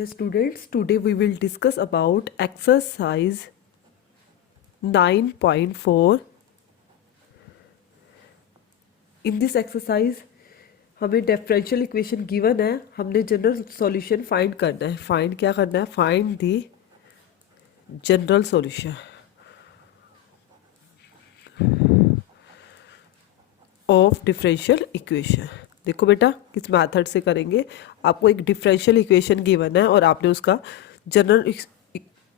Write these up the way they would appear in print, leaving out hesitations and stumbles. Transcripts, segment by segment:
Dear students, today we will discuss about exercise 9.4. In this exercise हमें differential equation given है, हमने general solution find करना है. Find क्या करना है? Find the general solution of differential equation. देखो बेटा किस मेथड से करेंगे. आपको एक डिफरेंशियल इक्वेशन गिवन है और आपने उसका जनरल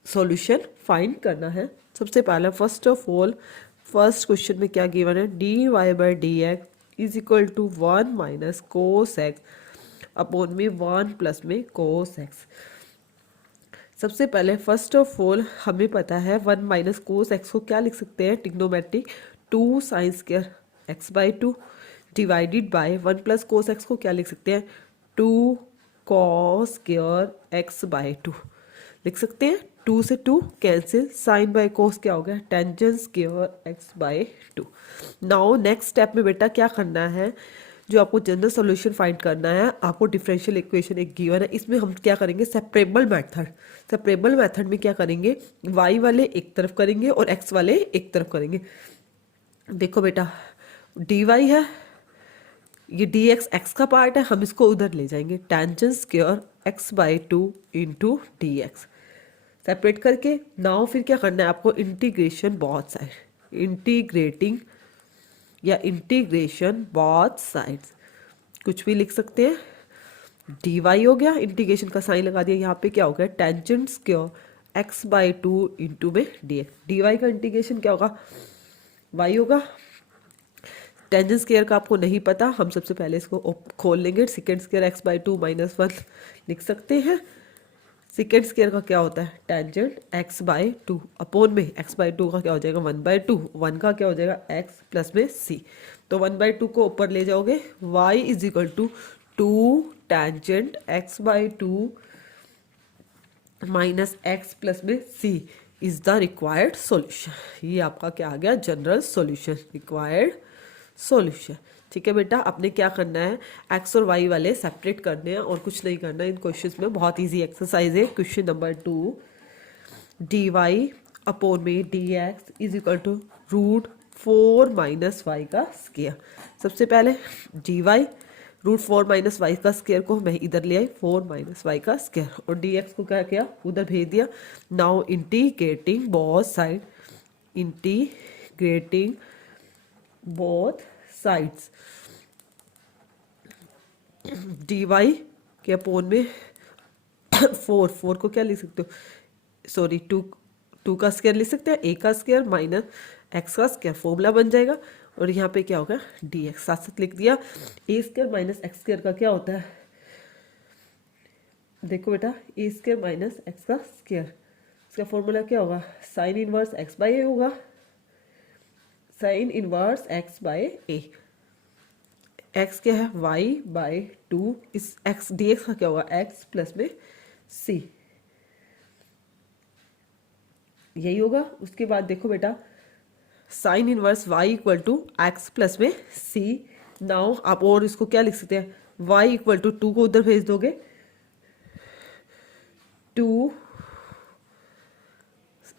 सॉल्यूशन फाइंड करना है. सबसे पहले first of all first question में क्या गिवन है? D y by d x is equal to 1 minus cos x upon में 1 प्लस में कोस एक्स. सबसे पहले फर्स्ट ऑफ ऑल हमें पता है 1 माइनस कोस एक्स को क्या लिख सकते हैं? Trigonometric 2 sine square x by 2 divided by 1 plus cos x को क्या लिख सकते हैं? 2 कॉस स्क्वायर एक्स बाई 2 लिख सकते हैं. 2 से 2 कैंसिल, साइन बाय कोस क्या हो गया? Tangent square x by 2. Now next step में बेटा क्या करना है? जो आपको जनरल सॉल्यूशन फाइंड करना है, आपको डिफरेंशियल इक्वेशन एक गिवन है, इसमें हम क्या करेंगे? Separable method. सेपरेबल मेथड में क्या करेंगे? वाई वाले एक तरफ करेंगे और एक्स वाले एक तरफ करेंगे. देखो बेटा डी वाई है, ये डी एक्स एक्स का पार्ट है, हम इसको उधर ले जाएंगे. Tangent square x by 2 into D x separate करके. नाउ फिर क्या करना है आपको? इंटीग्रेशन बोथ साइड, इंटीग्रेटिंग या इंटीग्रेशन बोथ साइड्स कुछ भी लिख सकते हैं. डी वाई हो गया, इंटीग्रेशन का साइन लगा दिया. यहाँ पे क्या हो गया? Tangent square x by 2 into में डी एक्स. डी वाई का इंटीग्रेशन क्या होगा? वाई होगा. टेंजेंट स्क्वायर का आपको नहीं पता, हम सबसे पहले इसको खोल लेंगे. Second square x by 2 minus 1 लिख सकते हैं. सेकेंड स्क्वायर का क्या होता है? टेंजेंट एक्स बाई 2 अपॉन में एक्स बाई 2 का क्या हो जाएगा? 1 बाई 2. 1 का क्या हो जाएगा? एक्स प्लस में सी. तो 1 बाई 2 को ऊपर ले जाओगे. y is equal to 2 tangent x by 2 minus x plus में c is the required solution. ये आपका क्या आ गया? General solution, required solution. ठीक है बेटा, आपने क्या करना है? एक्स और वाई वाले सेपरेट करने हैं और कुछ नहीं करना है. इन क्वेश्चंस में बहुत इजी एक्सरसाइज है. Question number 2, d y upon में d x is equal to root 4 minus y का स्क्वायर. सबसे पहले d y root 4 minus y का स्क्वायर को मैं इधर ले आई, 4 माइनस वाई का स्क्वायर, और डी एक्स को क्या किया? उधर भेज दिया. Now integrating both side, integrating both sides d y के अपोन में 4 को क्या लिख सकते हो? सॉरी 2 का स्क्वायर लिख सकते हैं. ए का स्क्वायर माइनस एक्स का स्क्वायर फॉर्मूला बन जाएगा. और यहाँ पे क्या होगा? डी एक्स साथ साथ लिख दिया. A square minus x square का क्या होता है? देखो बेटा ए स्क्वायर माइनस एक्स का स्क्वायर, इसका फॉर्मूला क्या होगा? Sine inverse x by a होगा. Sine inverse x by a. X क्या है? Y by 2. इस एक्स डी एक्स का क्या होगा? एक्स प्लस में सी, यही होगा. उसके बाद देखो बेटा sine inverse y equal to x plus में सी. नाउ आप और इसको क्या लिख सकते हैं? वाई इक्वल टू 2 को उधर भेज दोगे. 2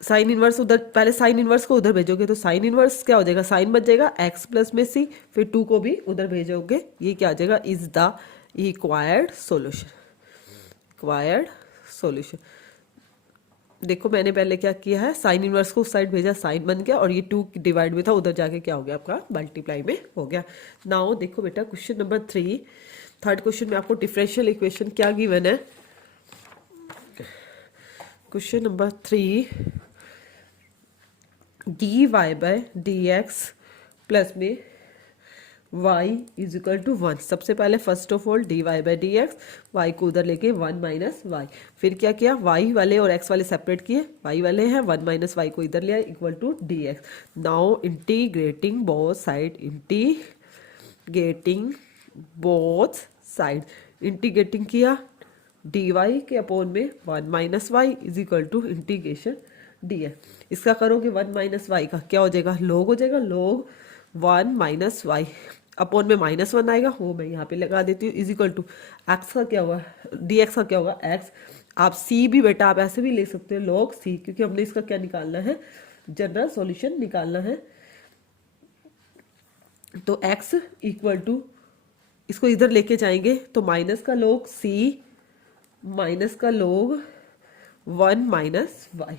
साइन इनवर्स उधर, पहले साइन इनवर्स को उधर भेजोगे तो साइन इनवर्स क्या हो जाएगा? साइन बच जाएगा एक्स प्लस में सी. फिर 2 को भी उधर भेजोगे. ये क्या आ जाएगा? Is the required solution, required solution. देखो मैंने पहले क्या किया है? साइन इनवर्स को उस साइड भेजा, साइन बन गया, और ये 2 डिवाइड में था, उधर जाके क्या हो गया? आपका मल्टीप्लाई में हो गया. नाउ देखो बेटा क्वेश्चन नंबर 3, थर्ड क्वेश्चन में आपको डिफरेंशियल इक्वेशन क्या गिवन है? Question number 3, d y by d x plus में y इज इक्वल टू 1. सबसे पहले first of all d y by d x, y को उधर लेके 1 माइनस वाई. फिर क्या किया? y वाले और x वाले सेपरेट किए. y वाले हैं 1 माइनस वाई को इधर लिया equal to d x. Now integrating both side, integrating both side. Integrating किया डी वाई के अपोन में 1 minus y is equal to integration d x. इसका करोगे 1 माइनस वाई का क्या हो जाएगा? लॉग हो जाएगा. लॉग 1 माइनस वाई अपॉन में -1 आएगा, वो मैं यहाँ पे लगा देती हूँ. इज इक्वल टू एक्स का क्या होगा? डी एक्स का क्या होगा? एक्स आप सी भी बेटा आप ऐसे भी ले सकते हो log सी, क्योंकि हमने इसका क्या निकालना है, जनरल सॉल्यूशन निकालना है। तो x इक्वल टू, इसको इधर लेके जाएंगे तो माइनस का log सी माइनस का log 1 माइनस वाई,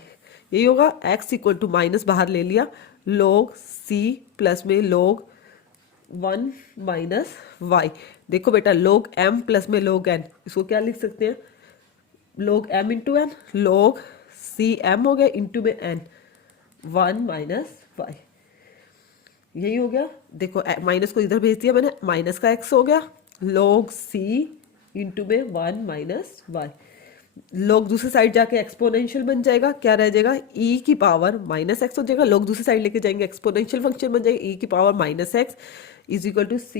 यही होगा। x इक्वल टू माइनस बाहर ले लिया, log c प्लस में log 1 माइनस वाई। देखो बेटा log m प्लस में log n, इसको क्या लिख सकते हैं, log m into n, log c m हो गया इंटू में n, 1 माइनस वाई, यही हो गया। देखो माइनस को इधर भेज दिया मैंने, माइनस का x हो गया, log c इंटू में 1 माइनस वाई। log दूसरी साइड जाके एक्सपोनेंशियल बन जाएगा, क्या रह जाएगा, e की पावर माइनस एक्स हो जाएगा। log दूसरी साइड लेके जाएंगे एक्सपोनेंशियल फंक्शन बन जाएगा, e की power minus x is equal to c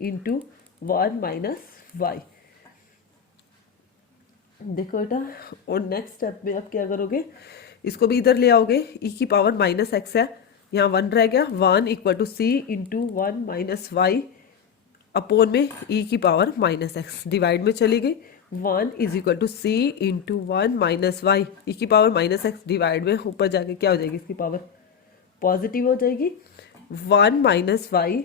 into 1 minus y. देखो बेटा, और नेक्स्ट स्टेप में आप क्या करोगे, इसको भी इधर ले आओगे, e की पावर माइनस एक्स है, यहाँ 1 रह गया, 1 equal to c into 1 minus y upon में e की पावर माइनस एक्स, डिवाइड में चली गई, 1 is equal to c into 1 minus y, e की पावर माइनस एक्स डिवाइड में ऊपर जाके क्या हो जाएगी, इसकी पावर पॉजिटिव हो जाएगी, 1 माइनस वाई,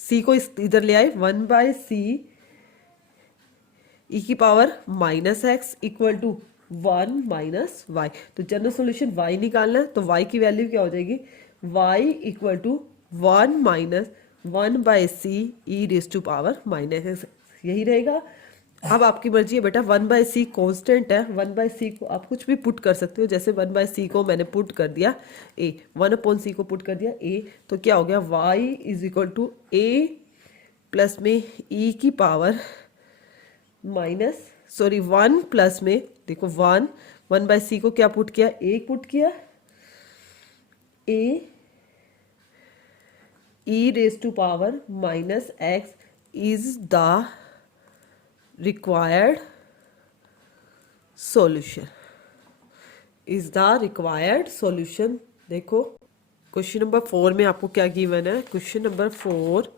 c को इधर ले आए, 1 बाय सी ई की power minus x equal to 1 minus y. तो जनरल सॉल्यूशन y निकालना है, तो y की वैल्यू क्या हो जाएगी, y equal to 1 minus 1 by c e raise to power minus x, यही रहेगा। अब आपकी मर्जी है बेटा, 1 बाय सी कॉन्स्टेंट है, 1 बाय सी को आप कुछ भी पुट कर सकते हो, जैसे 1 बाय सी को मैंने पुट कर दिया a, 1 अपॉन सी को पुट कर दिया a, तो क्या हो गया, y is equal to a plus में e की पावर माइनस, सॉरी 1 प्लस में, देखो 1 बाय सी को क्या पुट किया, a पुट किया, a e raise to power minus x is the required solution, is the required solution. देखो क्वेश्चन नंबर 4 में आपको क्या गिवन है, question number 4,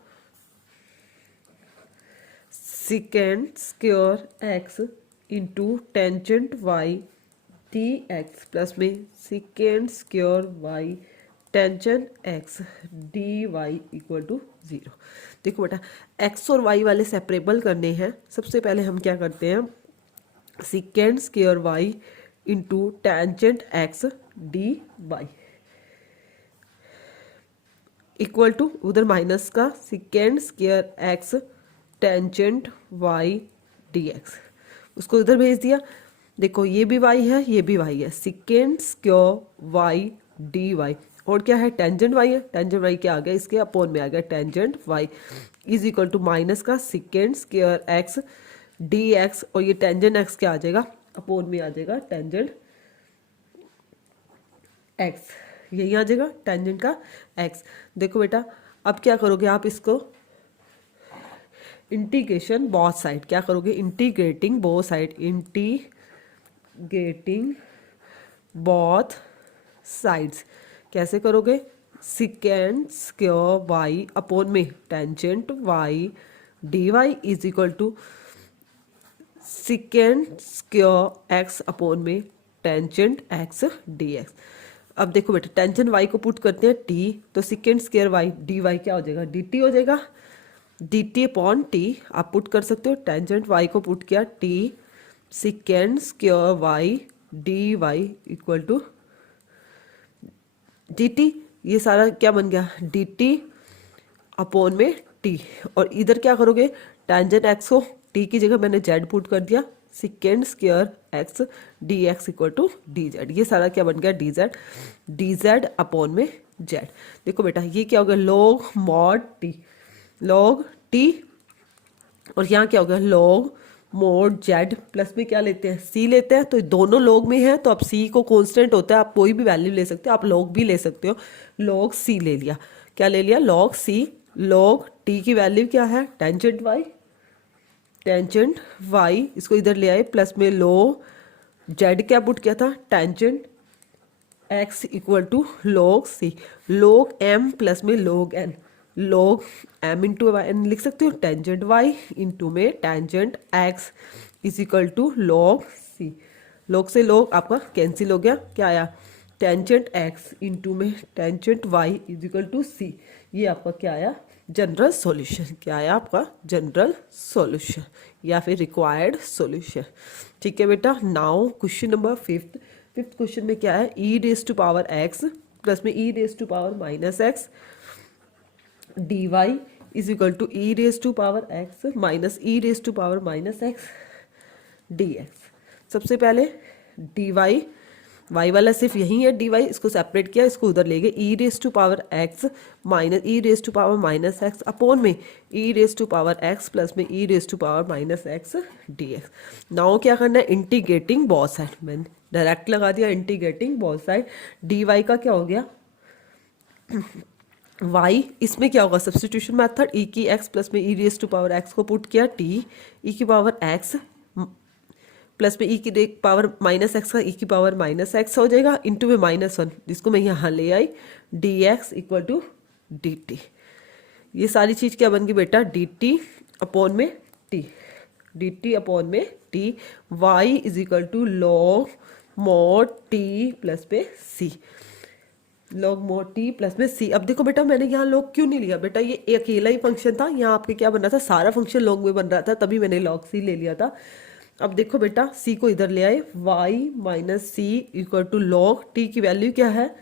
secant square x into tangent y d x plus में secant square y tangent x d y equal to 0। देखो बेटा, x और y वाले सेपरेबल करने हैं, सबसे पहले हम क्या करते हैं, secant square y into tangent x d y equal to, उधर माइनस का secant square x tangent y d x, उसको इधर भेज दिया। देखो ये भी y है, ये भी y है, secant square y d y, और क्या है, टेंजेंट y है, टेंजेंट y क्या आ गया, इसके अपोन में आ गया tangent y is equal to minus का secant square x d x, और ये टेंजेंट x क्या आ जाएगा, अपोन में आ जाएगा टेंजेंट x, यही आ जाएगा टेंजेंट का x। देखो बेटा, अब क्या करोगे आप, इसको इंटीग्रेशन बोथ साइड, क्या करोगे, integrating both side, integrating both sides, कैसे करोगे, secant स्क्वायर वाई अपोन में tangent y d y is equal to secant square x upon में टेंजेंट एक्स डी एक्स। अब देखो बेटा, टेंजेंट वाई को पुट करते हैं t, तो secant square y d y क्या हो जाएगा, डी टी हो जाएगा, डी टी अपॉन टी आप पुट कर सकते हो, टेंजेंट वाई को पुट किया t, secant square y d y equal to d t, ये सारा क्या बन गया, डी टी अपॉन में t, और इधर क्या करोगे, टेंजेंट एक्स को t की जगह मैंने z पुट कर दिया, secant square x d x equal to d z, ये सारा क्या बन गया, डी जेड अपॉन में z। देखो बेटा, ये क्या हो गया, log mod t, log t, और यहाँ क्या हो गया, log mod z, प्लस में क्या लेते हैं, c लेते हैं, तो दोनों log में है, तो अब c को कांस्टेंट होता है, आप कोई भी वैल्यू ले सकते हो, आप log भी ले सकते हो, log c ले लिया, क्या ले लिया, log c, log t की वैल्यू क्या है, टेंजेंट y, टेंजेंट y, इसको इधर ले आए, प्लस में log z क्या पुट किया था, tangent x equal to log c, log m plus में log n, log m into n लिख सकते हो, टेंजेंट y इंटू में tangent x is equal to log c। log से log आपका कैंसिल हो गया, क्या आया, टेंजेंट x इंटू में tangent y is equal to c। ये आपका क्या आया, जनरल सॉल्यूशन। क्या आया आपका, जनरल सॉल्यूशन या फिर रिक्वायर्ड सॉल्यूशन। ठीक है बेटा, now question number fifth question में क्या है, e raise to power x plus में e raise to power minus x d y is equal to e raise to power x minus e raise to power minus x d x. सबसे पहले d y, Y वाला सिर्फ यही है d Y, इसको separate किया, इसको उधर ले गए, e raise to power x minus e raise to power minus x upon में e raise to power x plus में e raise to power minus x d x. Now क्या करना है, इंटीग्रेटिंग बोथ साइड, मैंने direct लगा दिया integrating both side. D y का क्या हो गया, y, इसमें क्या होगा, सब्सटीट्यूशन मेथड, e की x प्लस में e raise to power x को पुट किया, t e की पावर x प्लस में e की पावर माइनस एक्स का e की पावर माइनस एक्स हो जाएगा इंटू में -1, जिसको मैं यहाँ ले आई, dx इक्वल टू dt। ये सारी चीज़ क्या बन गई बेटा, dt अपॉन में t, dt अपॉन में t, y is equal to log mod t plus में c, log mod t plus में सी। अब देखो बेटा, मैंने यहाँ लॉग क्यों नहीं लिया बेटा, ये अकेला ही फंक्शन था, यहाँ आपके क्या बन रहा था, सारा फंक्शन लॉग में बन रहा था, तभी मैंने लॉग सी ले लिया था। अब देखो बेटा, सी को इधर ले आए, y minus c equal to log t की वैल्यू क्या है,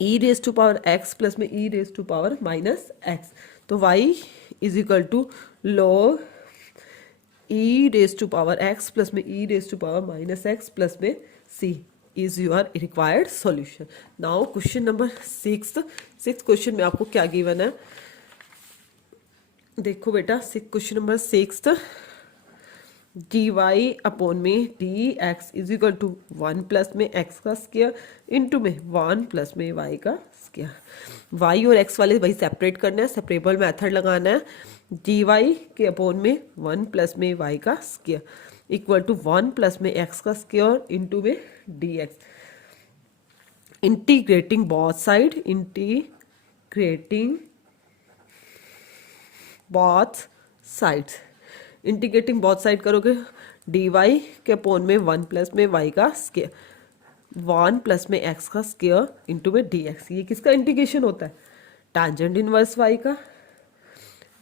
e raise to power x plus में e raise to power minus x, तो y is equal to log e raise to power x plus में e raise to power minus x plus में c is your required solution. Now question number six question में आपको क्या given है, देखो बेटा, question number six, D y upon में d x is equal to 1 plus में एक्स का स्क्वायर इंटू में 1 प्लस में वाई का स्क्वायर। वाई और एक्स वाले वही सेपरेट करना है, सेपरेबल मेथड लगाना है, डी वाई के अपॉन में 1 प्लस में वाई का स्क्वायर इक्वल टू 1 प्लस में एक्स का स्क्वायर इंटू में d x. Integrating both side, integrating both sides, integrating both side करोगे, डी वाई के अपॉन में 1 प्लस में वाई का स्क्वायर, 1 प्लस में एक्स का स्क्वायर इंटू में डी एक्स। ये किसका इंटीग्रेशन होता है, टैंजेंट इनवर्स वाई का,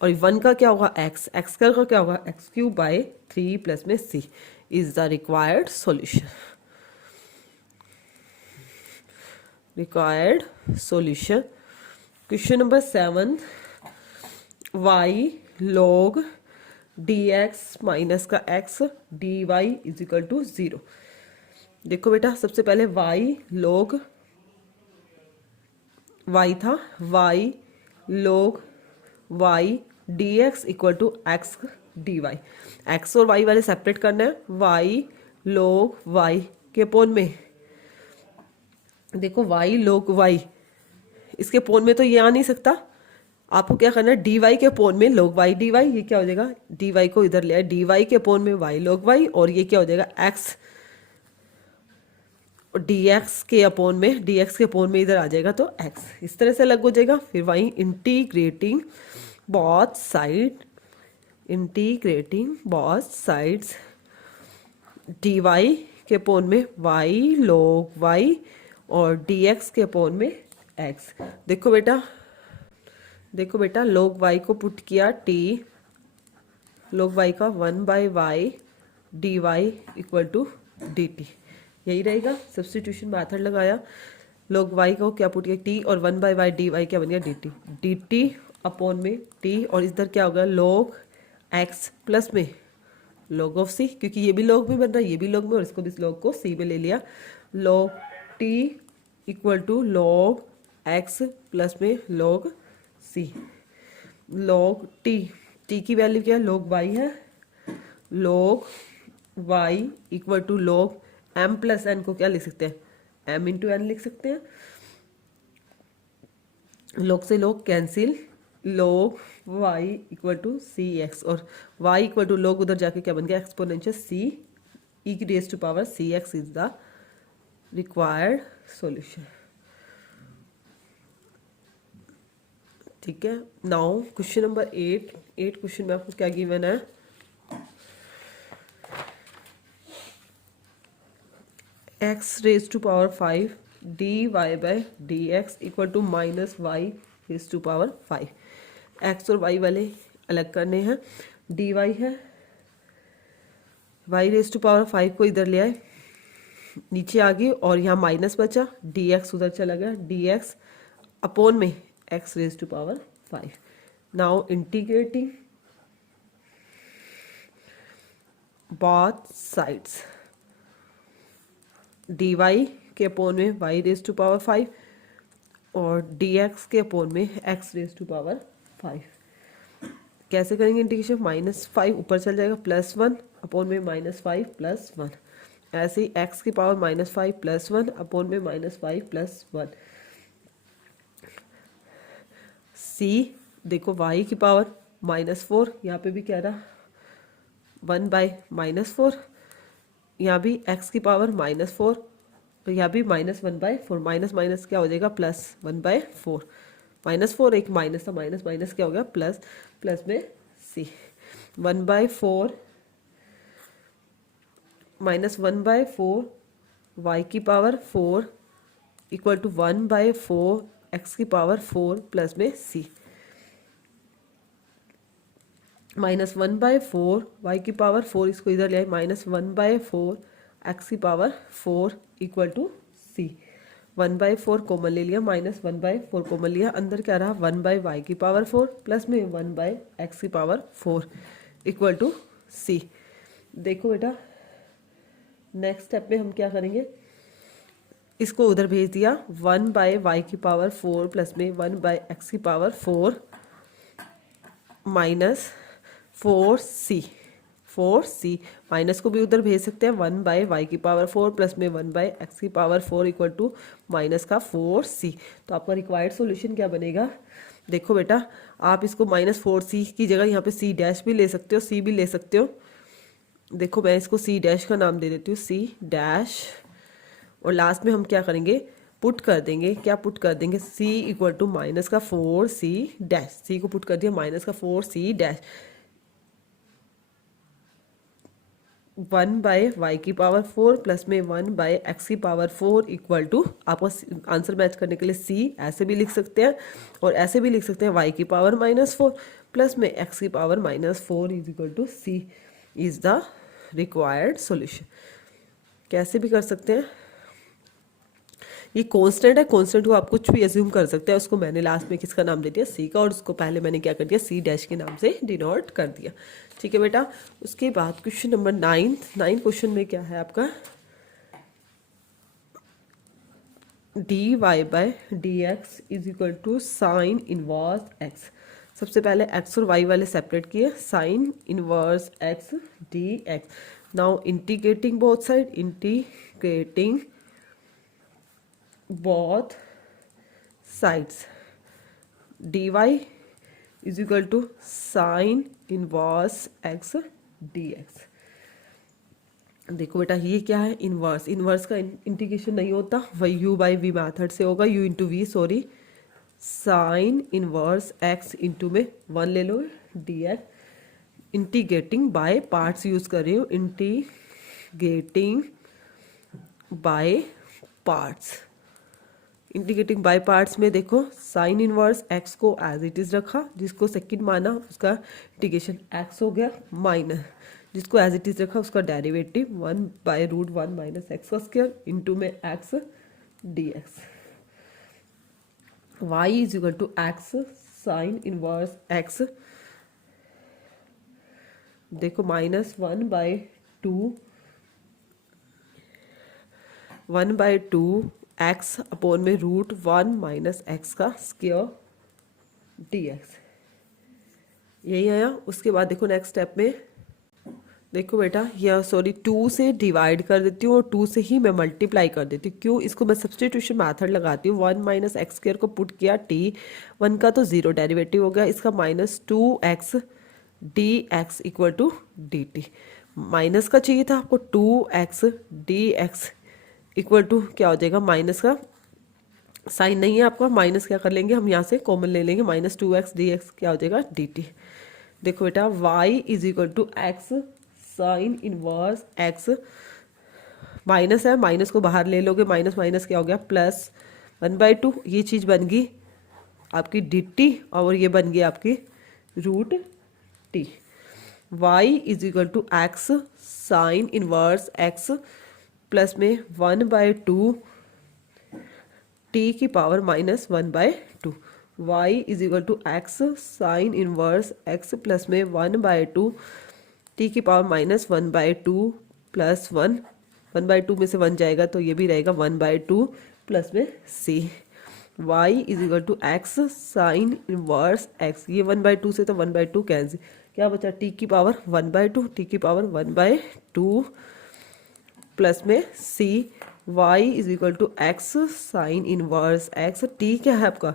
और 1 का क्या होगा, एक्स का क्या होगा, एक्स क्यूब बाई 3 प्लस में c is the required solution. Required solution. Question number 7, y log d x minus का x d y is equal to 0। देखो बेटा, सबसे पहले वाई लॉग, वाई था, y log y d x equal to x d y, x और y वाले separate करना है, वाई लॉग वाई के पोन में, देखो वाई लॉग वाई, इसके पोन में तो ये आ नहीं सकता, आपको क्या करना है, डी वाई के पोन में लॉग वाई डी वाई, ये क्या हो जाएगा, डी वाई को इधर ले आए, डी वाई के पोन में वाई लॉग वाई, और ये क्या हो जाएगा, एक्स, और डी एक्स के अपोन में, डी एक्स के अपोन में इधर आ जाएगा तो एक्स, इस तरह से अलग हो जाएगा। फिर वही integrating both side, integrating both sides, d y के अपोन में वाई लॉग वाई और डी एक्स के अपोन में एक्स। देखो बेटा, देखो बेटा, लॉग वाई को पुट किया टी, लॉग वाई का 1 by y d y equal to d t, यही रहेगा। सब्सटीट्यूशन मेथड लगाया, लॉग वाई को क्या पुट किया टी, और 1 बाई वाई डी वाई क्या बन गया d T, D t upon में टी, और इधर क्या होगा लॉग एक्स प्लस में लॉग ऑफ सी, क्योंकि ये भी लॉग में बन रहा है, ये भी लॉग में, और इसको भी लॉग को सी में ले लिया, log t equal to log x plus में log c, log t, t की वैल्यू क्या है, लॉग वाई है, log y equal to log m plus n को क्या लिख सकते हैं, एम इंटू एन लिख सकते हैं, लॉग से log cancel, log y equal to c x, और वाई इक्वल टू लॉग उधर जाके क्या बन गया एक्सपोनेंशियल सी ई की raise to power c x is the required solution. ठीक है। नाउ क्वेश्चन नंबर 8 क्वेश्चन में आपको क्या गिवन है, x raise to power 5 d y by d x equal to minus y raise to power 5। X और y वाले अलग करने हैं, डी वाई है, वाई रेज टू पावर 5 को इधर ले आए, नीचे आ गई और यहाँ माइनस बचा, डी एक्स उधर चला गया, डी एक्स अपॉन में x raise to power 5। Now integrating both sides, d y के अपोन में वाई रेज टू पावर 5 और डी एक्स के अपोन में एक्स रेज टू पावर 5। कैसे करेंगे इंटीग्रेशन, -5 ऊपर चल जाएगा, +1 अपोन में -5 + 1। ऐसे ही एक्स की पावर -5 + 1 अपोन में -5 + 1। सी देखो वाई की पावर -4, यहाँ पे भी कह रहा 1/-4, यहाँ भी एक्स की पावर -4 तो यहाँ भी -1/4, माइनस माइनस क्या हो जाएगा +1/4, -4 एक माइनस था, माइनस माइनस क्या हो गया प्लस, प्लस में सी 1/4 -1/4 वाई की पावर 4 इक्वल टू 1/4 एक्स की पावर 4 प्लस में सी, -1/4 वाई की पावर 4, इसको इधर ले आए, -1/4 एक्स की power 4 equal to c. 1/4 common ले लिया, -1/4 कॉमन लिया, अंदर क्या रहा 1/y की पावर 4 प्लस में 1/x की पावर 4 इक्वल टू सी। देखो बेटा नेक्स्ट स्टेप में हम क्या करेंगे, इसको उधर भेज दिया, 1/y की पावर 4 प्लस में 1/x की पावर 4 -4c माइनस को भी उधर भेज सकते हैं, 1/y की पावर 4 प्लस में 1/x की पावर 4 इक्वल टू माइनस का 4c। तो आपका रिक्वायर्ड सॉल्यूशन क्या बनेगा, देखो बेटा आप इसको -4c की जगह यहाँ पे c डैश भी ले सकते हो, c भी ले सकते हो। देखो मैं इसको c डैश का नाम दे देती हूँ, c डैश, और लास्ट में हम क्या करेंगे पुट कर देंगे, क्या पुट कर देंगे, c इक्वल टू माइनस का 4c डैश, c को पुट कर दिया माइनस का 4c डैश 1/y की पावर 4 प्लस में 1/x की पावर 4 इक्वल टू, आपको आंसर मैच करने के लिए c ऐसे भी लिख सकते हैं और ऐसे भी लिख सकते हैं, y की पावर -4 प्लस में x की power -4 is equal to c is the required solution. कैसे भी कर सकते हैं, ये कांस्टेंट है, कांस्टेंट को आप कुछ भी एज्यूम कर सकते हैं, उसको मैंने लास्ट में किसका नाम दे दिया सी का, और उसको पहले मैंने क्या कर दिया सी डैश के नाम से डिनोट कर दिया। ठीक है बेटा, उसके बाद क्वेश्चन नंबर 9 क्वेश्चन में क्या है आपका, d y by d x is equal to sine inverse x. सबसे पहले एक्स और वाई वाले सेपरेट किए, sine inverse x d x. Now integrating both side, integrating both sides, dy is equal to sin inverse x dx। देखो बेटा ये क्या है, इनवर्स, इनवर्स का इंटीग्रेशन नहीं होता, वही u बाई वी मैथड से होगा, u into v sorry, sine inverse x into में 1 ले लो dx। Integrating by parts use कर रही हूँ, integrating by parts, integrating by parts में देखो साइन इनवर्स एक्स को एज इट इज रखा, जिसको सेकंड माना उसका इंटीग्रेशन एक्स हो गया, माइनस जिसको एज इट इज रखा उसका डेरिवेटिव 1/√1 माइनस एक्स का स्क्वायर इंटू में x d x. Y is equal to x sine inverse x, देखो -1/2 एक्स अपॉन में √1 माइनस एक्स का स्क्वायर dx, यही आया। उसके बाद देखो नेक्स्ट स्टेप में, देखो बेटा यह सॉरी 2 से डिवाइड कर देती हूँ और 2 से ही मैं मल्टीप्लाई कर देती हूँ, क्यों, इसको मैं सब्सटीट्यूशन मेथड लगाती हूँ, 1 माइनस एक्स स्क्वायर को पुट किया t, 1 का तो 0 डेरिवेटिव हो गया, इसका -2x dx equal to dt, minus का चाहिए था आपको, 2x dx इक्वल टू क्या हो जाएगा, माइनस का साइन नहीं है आपका, माइनस क्या कर लेंगे हम यहाँ से कॉमन ले लेंगे, माइनस 2x dx क्या हो जाएगा dt। देखो बेटा y is equal to x sine inverse x, minus है, माइनस को बाहर ले लोगे, माइनस माइनस क्या हो गया प्लस 1/2, ये चीज़ बन गई आपकी dt और ये बन गई आपकी root t। y is equal to x sine inverse x plus में 1/2 t की power minus 1/2, y is equal to x sine inverse x plus में 1/2 t की पावर माइनस 1/2 प्लस 1/2 में से 1 जाएगा तो ये भी रहेगा 1/2 प्लस में c। y is equal to x sine inverse x, ये 1/2 से तो 1/2 कैंसिल, क्या बचा t की पावर 1/2, t की पावर 1/2 प्लस में c। y is equal to x sine inverse x, t क्या है आपका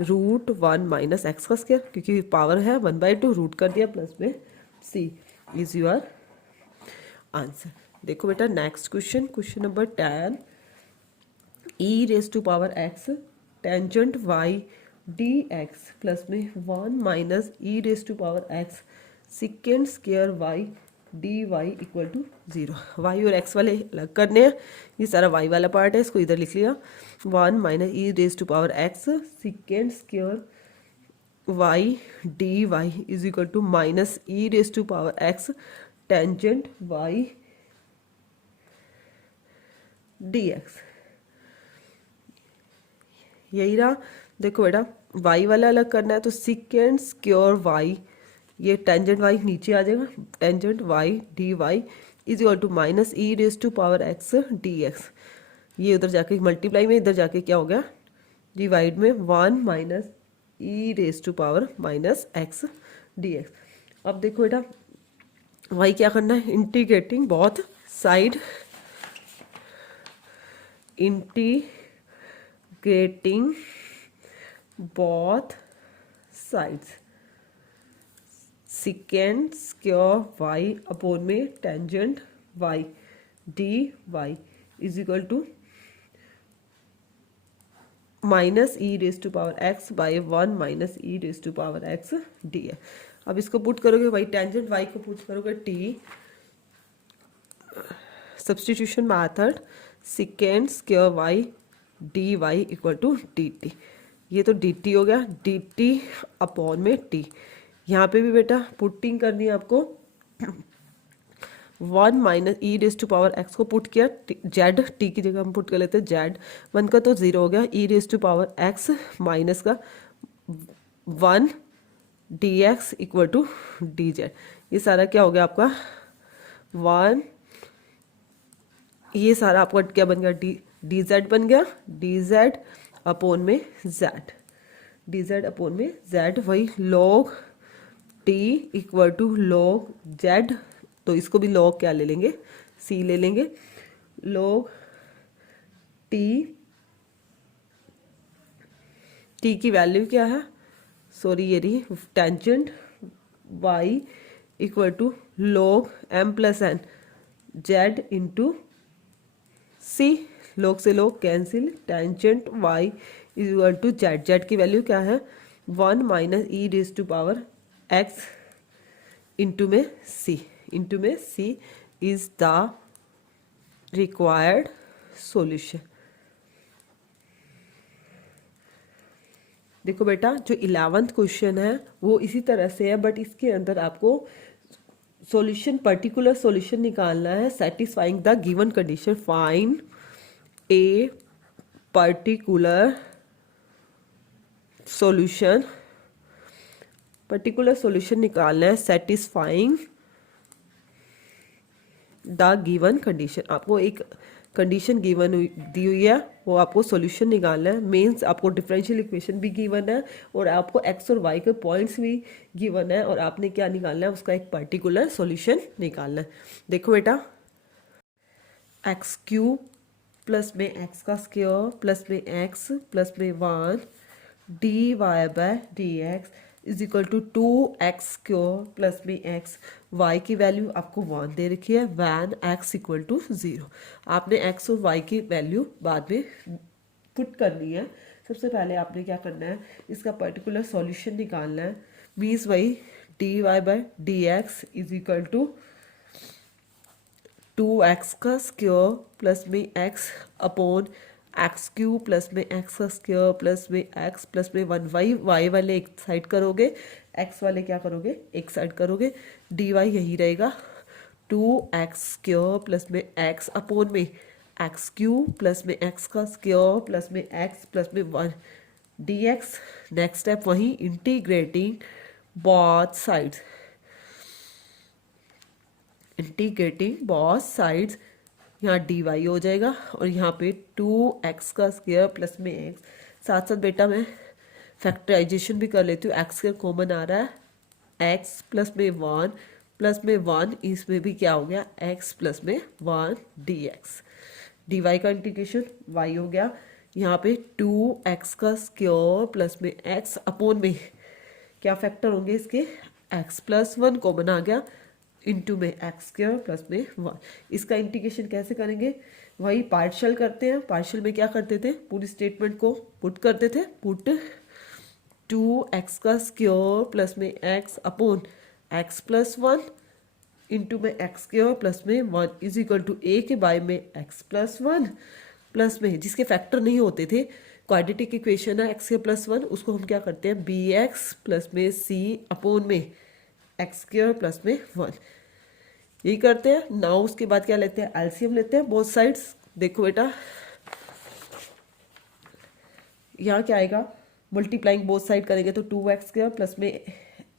√1 माइनस एक्स का स्क्वायर, क्योंकि पावर है 1/2 रूट कर दिया प्लस में c इज योर आंसर। देखो बेटा next question, question number 10, e raise to power x tangent y dx plus में 1 minus e raise to power x secant square y dy equal to 0। y और x वाले अलग करने हैं, ये सारा y वाला पार्ट है, इसको इधर लिख लिया 1 minus e raise to power x secant square y dy is equal to minus e raise to power x tangent y dx। यही रहा। देखो बेटा y वाला अलग करना है तो सिकेंड स्क्वायर y, ये टेंजेंट y नीचे आ जाएगा, tangent y dy is equal to minus e raise to power x dx, ये उधर जाके मल्टीप्लाई में इधर जाके क्या हो गया डिवाइड में 1 minus e raise to power minus x dx। अब देखो बेटा y क्या करना है, integrating both side, integrating both sides, secant square y upon में tangent y dy is equal to minus e raise to power x by 1 minus e raise to power x d. अब इसको put करोगे भाई, tangent y को put करोगे t, substitution method, secant square y dy equal to dt, ये तो dt हो गया, dt अपॉन में t, यहाँ पे भी बेटा पुटिंग करनी है आपको 1 minus e raise to power x को पुट किया, जेड t की जगह हम पुट कर लेते हैं जेड, 1 का तो 0 हो गया, e raise to power x minus का 1 dx इक्वल टू dz, ये सारा क्या हो गया आपका 1, ये सारा आपका क्या बन गया dz बन गया, dz अपॉन में z, dz अपॉन में z, वही log t equal to log z, तो इसको भी log क्या ले लेंगे c ले लेंगे, log t, t की वैल्यू क्या है, सॉरी ये रही tangent y equal to log m plus n z into c, log से log cancel, tangent y is equal to z, z की वैल्यू क्या है 1 minus e raise to power x into में c, into में c is the required solution. देखो बेटा जो 11th question है वो इसी तरह से है, बट इसके अंदर आपको सॉल्यूशन, पर्टिकुलर सॉल्यूशन निकालना है satisfying the given condition, find a particular solution, particular solution निकालना है सेटिस्फाइंग द गिवन कंडीशन, आपको एक कंडीशन गिवन दी हुई है, वो आपको सॉल्यूशन निकालना है, मीन्स आपको डिफरेंशियल इक्वेशन भी गिवन है और आपको एक्स और वाई के पॉइंट्स भी गिवन है और आपने क्या निकालना है उसका एक पर्टिकुलर सॉल्यूशन निकालना है। देखो बेटा एक्स क्यूब प्लस में एक्स का स्क्वायर प्लस में एक्स प्लस में 1 d y by d x is equal to 2x square plus में एक्स, वाई की वैल्यू आपको 1 दे रखी है, वैन x इक्वल टू 0, आपने x और y की वैल्यू बाद में पुट करनी है। सबसे पहले आपने क्या करना है, इसका पर्टिकुलर सॉल्यूशन निकालना है। मीन्स वही d y by d x is equal to 2x का स्क्वायर प्लस में x upon x cube plus में x का स्क्वायर प्लस में x प्लस में 1y। y वाले एक साइड करोगे, x वाले क्या करोगे, एक साइड करोगे। dy यही रहेगा 2x स्क्वायर प्लस में x अपॉन में एक्स क्यूब प्लस में x का स्क्वायर प्लस में x प्लस में 1 dx। नेक्स्ट स्टेप वही integrating both sides, integrating both sides. यहाँ डी वाई हो जाएगा और यहाँ पे 2x का स्क्वायर प्लस में x। साथ साथ बेटा मैं फैक्टराइजेशन भी कर लेती हूँ। एक्स स्क्वायर कॉमन आ रहा है, x प्लस में 1 प्लस में 1, इसमें भी क्या हो गया, x प्लस में 1 dx। डी वाई का इंटीग्रेशन y हो गया, यहाँ पे 2x का स्क्वायर प्लस में x अपॉन में क्या फैक्टर होंगे इसके, x प्लस 1 कॉमन आ गया इंटू में एक्स स्क्वायर प्लस में 1। इसका इंटीग्रेशन कैसे करेंगे, वही पार्शियल करते हैं। पार्शियल में क्या करते थे, पूरी स्टेटमेंट को पुट करते थे। पुट 2x का स्क्वायर प्लस में x upon x plus 1 into में एक्स स्क्वायर प्लस में 1 इज इक्वल टू a के बाय में x प्लस 1 प्लस में जिसके फैक्टर नहीं होते थे, क्वाड्रेटिक इक्वेशन है x के प्लस 1, उसको हम क्या करते हैं bx प्लस में c अपॉन में एक्स स्क्वायर प्लस में 1, यही करते हैं। नाउ उसके बाद क्या लेते हैं, एलसीएम लेते हैं बोथ साइड्स। देखो बेटा यहाँ क्या आएगा, मल्टीप्लाइंग बोथ साइड करेंगे तो 2x स्क्वायर प्लस में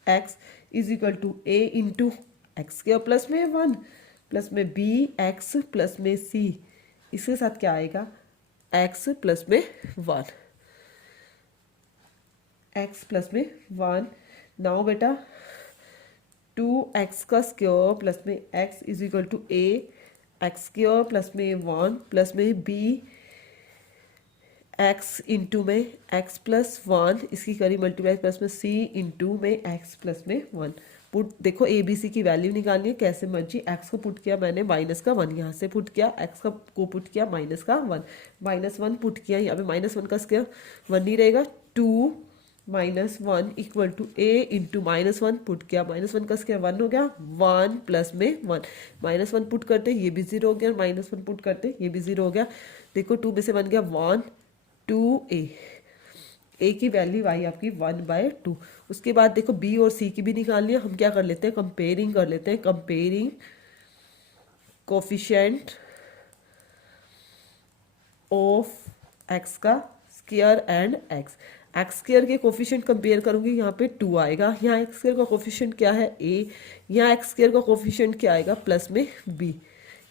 x is equal to a into x square plus में 1 प्लस में bx प्लस में c। इसके साथ क्या आएगा, x प्लस में 1, x प्लस में 1। नाउ बेटा 2x का स्क्वायर प्लस में x is equal to a x square plus में 1 प्लस में b x इंटू में x प्लस 1, इसकी करी मल्टीप्लाई प्लस में c इंटू में x प्लस में 1। पुट देखो ए बी सी की वैल्यू निकालनी है कैसे मर्जी। x को पुट किया मैंने माइनस का 1, यहाँ से पुट किया x का को पुट किया माइनस का 1, माइनस 1 पुट किया, यहाँ पे माइनस 1 का स्क्वायर 1 नहीं रहेगा, 2 minus 1 equal to a into minus 1 put किया, माइनस 1 का स्क्वायर 1 हो गया, 1 प्लस में 1 माइनस 1 पुट करते ये भी 0 हो गया, माइनस 1 पुट करते ये भी 0 हो गया। देखो 2 में से बन गया 1 2a, a की वैल्यू आई आपकी 1/2। उसके बाद देखो b और c की भी निकालनी है, हम क्या कर लेते हैं कंपेयरिंग कर लेते हैं। कंपेयरिंग कोफिशिएंट ऑफ x का स्क्वायर एंड x स्क्वायर के कोफिशिएंट कंपेयर करूंगी, यहाँ पे 2 आएगा। यहाँ एक्स स्क्वायर का कोफिशिएंट क्या है a, यहाँ एक्स स्क्वायर का कोफिशिएंट क्या आएगा प्लस में b।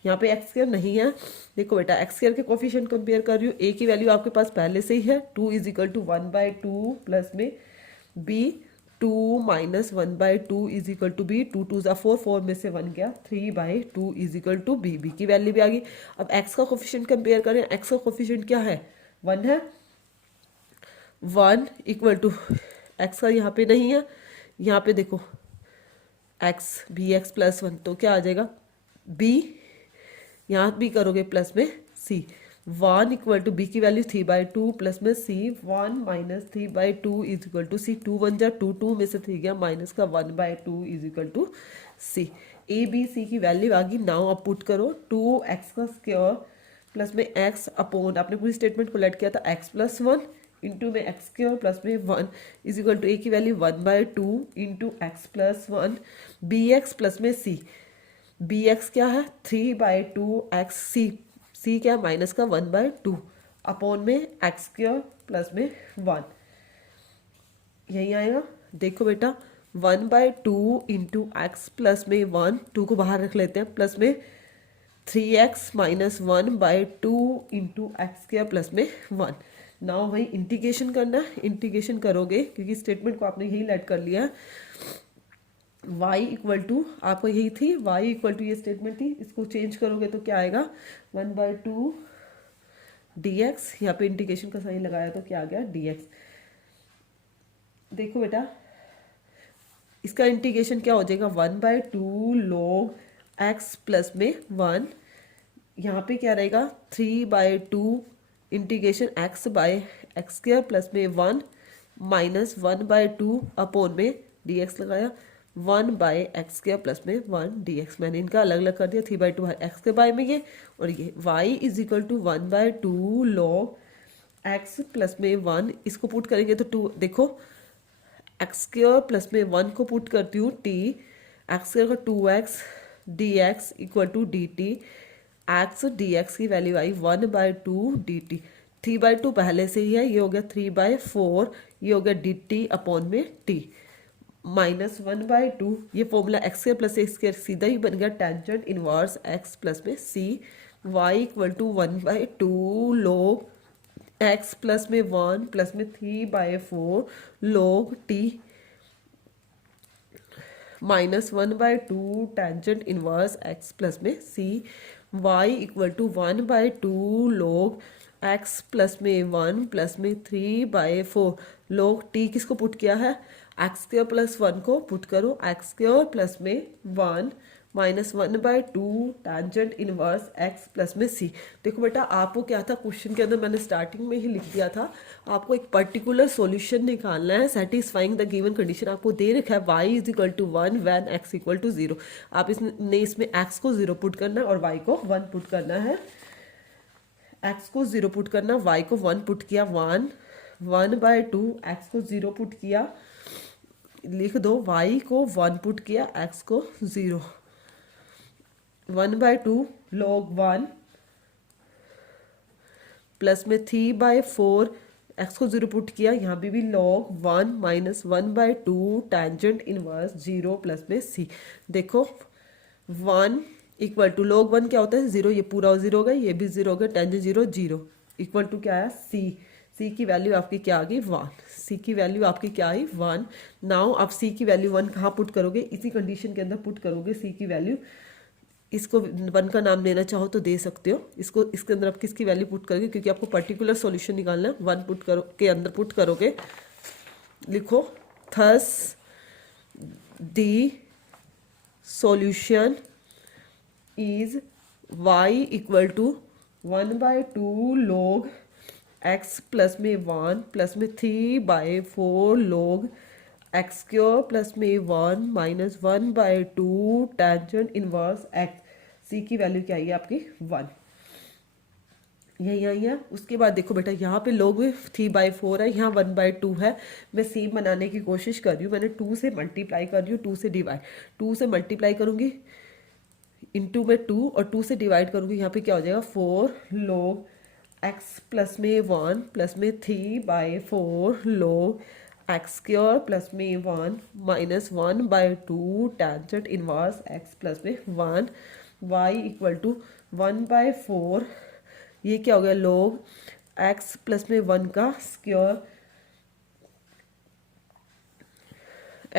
यहाँ पे एक्स स्क्वायर नहीं है। देखो बेटा एक्स स्क्वायर के कोफिशिएंट कंपेयर कर रही हूँ, a की वैल्यू आपके पास पहले से ही है 2 इज इक्वल टू 1/2 प्लस में b 2 minus 1/2 is equal to b, 2 2 4 4 में से 1 गया 3/2 is equal to b। b की वैल्यू भी आ गई। अब x का कोफिशिएंट कंपेयर करें, x का कोफिशिएंट क्या है 1 है, 1 इक्वल टू एक्स का यहाँ पे नहीं है, यहाँ पे देखो एक्स बी एक्स प्लस 1 तो क्या आ जाएगा b, यहाँ भी करोगे प्लस में c। 1 इक्वल टू b की वैल्यू 3/2 प्लस में c 1 minus 3/2 is equal to c। 2 1 जा 2, 2 में से 3 गया माइनस का 1/2 is equal to c। a b c की वैल्यू आ गई। नाउ आप पुट करो 2x का स्क्वायर प्लस में x अपॉन, आपने पूरी स्टेटमेंट को लेट किया था x प्लस 1 इंटू में एक्स स्क्वायर प्लस में 1 इज इक्वल टू a की value 1/2 into x plus 1 bx plus में c। bx क्या है 3/2 x, c क्या है माइनस का 1/2 अपॉन में एक्स स्क्वायर प्लस में 1, यही आएगा। देखो बेटा 1/2 इंटू एक्स प्लस में 1, 2 को बाहर रख लेते हैं, प्लस में 3x minus 1/2 into x square plus में 1। नाउ वही इंटीग्रेशन करना है, इंटीग्रेशन करोगे क्योंकि स्टेटमेंट को आपने यही लेट कर लिया है। y इक्वल टू आपको यही थी, y इक्वल टू ये स्टेटमेंट थी, इसको चेंज करोगे तो क्या आएगा 1/2 dx, यहाँ पे इंटीग्रेशन का साइन लगाया तो क्या आ गया dx। देखो बेटा इसका इंटीग्रेशन क्या हो जाएगा 1/2 log x प्लस में 1, यहाँ पे क्या रहेगा 3/2 integration x by x square plus में 1 माइनस 1/2 अपॉन में डी एक्स लगाया 1/x² प्लस में 1 dx। मैंने इनका अलग अलग कर दिया 3/2 एक्स के बाय में ये और ये y is equal to 1/2 log x plus में 1। इसको पुट करेंगे तो 2 देखो x² प्लस में 1 को पुट करती हूँ t x² का 2x dx equal to dt x dx की वैल्यू आई 1/2 dt। 3/2 पहले से ही है, ये हो गया 3/4, ये हो गया dt अपॉन में t माइनस 1/2। ये फॉर्मूला एक्स के प्लस एक्स के सीधा ही बन गया टेंजेंट इनवर्स एक्स प्लस में c y equal to 1/2 log x plus में 1 प्लस में 3/4 log t minus 1/2 tangent inverse x plus में c y equal to 1/2 log x plus में 1 प्लस में 3/4 log t किसको पुट किया है x² प्लस 1 को पुट करो x² प्लस में 1 minus 1/2 tangent inverse x plus में c। देखो बेटा आपको क्या था क्वेश्चन के अंदर मैंने स्टार्टिंग में ही लिख दिया था, आपको एक पर्टिकुलर सॉल्यूशन निकालना है सेटिस्फाइंग द गिवन कंडीशन। आपको दे रखा है y is equal to 1 when x equal to 0। आप इसमें x को 0 पुट करना है और y को 1 पुट करना है। x को 0 पुट करना, y को 1 पुट किया 1/2 x को 0 पुट किया लिख दो, y को 1 पुट किया x को 0 1/2 log 1 प्लस में 3/4 x को 0 पुट किया यहाँ भी log 1 minus 1/2 tangent inverse 0 plus में c। देखो 1 इक्वल टू log 1 क्या होता है 0, ये पूरा 0 हो गया, ये भी 0 हो गया, टेंजेंट 0 0 इक्वल टू क्या है c की वैल्यू आपकी क्या आ गई 1। c की वैल्यू आपकी क्या आई 1। नाउ आप c की वैल्यू 1 कहाँ पुट करोगे, इसी कंडीशन के अंदर पुट करोगे c की वैल्यू। इसको 1 का नाम देना चाहो तो दे सकते हो, इसको इसके अंदर आप किसकी वैल्यू पुट करोगे क्योंकि आपको पर्टिकुलर सॉल्यूशन निकालना है। 1 पुट करो के अंदर पुट करोगे, लिखो thus the solution is y equal to 1/2 log x plus में 1 प्लस में 3/4 log x² प्लस में 1 minus 1/2 tangent inverse x। c की वैल्यू क्या है आपकी 1, यही आई है। उसके बाद देखो बेटा यहाँ पे log 3/4 है, यहाँ 1/2 है। मैं सेम बनाने की कोशिश कर रही हूँ, मैंने 2 से मल्टीप्लाई कर रही हूँ, 2 से डिवाइड, 2 से मल्टीप्लाई करूँगी इंटू में 2 और 2 से डिवाइड करूँगी, यहाँ पे क्या हो जाएगा 4 log x प्लस में 1 प्लस में 3/4 log x² प्लस में 1 minus 1/2 tangent inverse x plus में 1 y इक्वल टू 1/4 ये क्या हो गया log x प्लस में 1 का स्क्वायर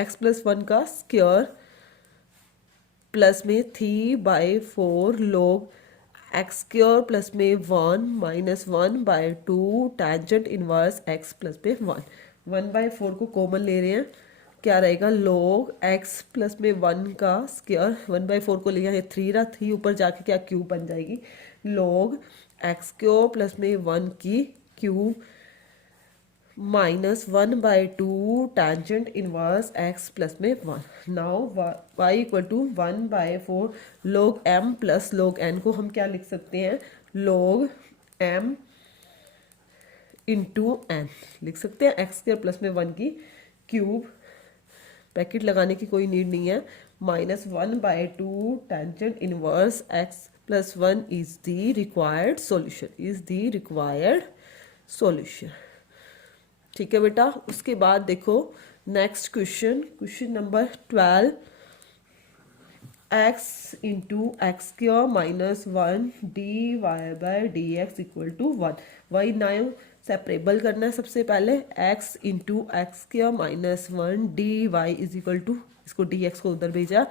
x प्लस 1 का स्क्वायर प्लस में 3/4 log x² प्लस में 1 minus 1/2 tangent inverse x plus में 1। 1/4 को कॉमन ले रहे हैं, क्या रहेगा log x प्लस में 1 का स्क्वायर 1/4 को लिया है 3 रहा, 3 ऊपर जाके क्या क्यूब बन जाएगी log x² प्लस में 1 की cube minus 1/2 tangent inverse x plus में 1। Now y equal to 1/4 log m plus log n को हम क्या लिख सकते हैं log m इंटू n लिख सकते हैं x² प्लस में 1 की क्यूब, ब्रैकेट लगाने की कोई नीड नहीं है, minus 1/2 tangent inverse x plus 1 is the required solution. ठीक है बेटा। उसके बाद देखो next question number 12 x into x² minus 1 dy/dx equal to 1। वही नाउ सेपरेबल करना है सबसे पहले x into x² minus 1 dy is equal to, इसको dx को उधर भेजा,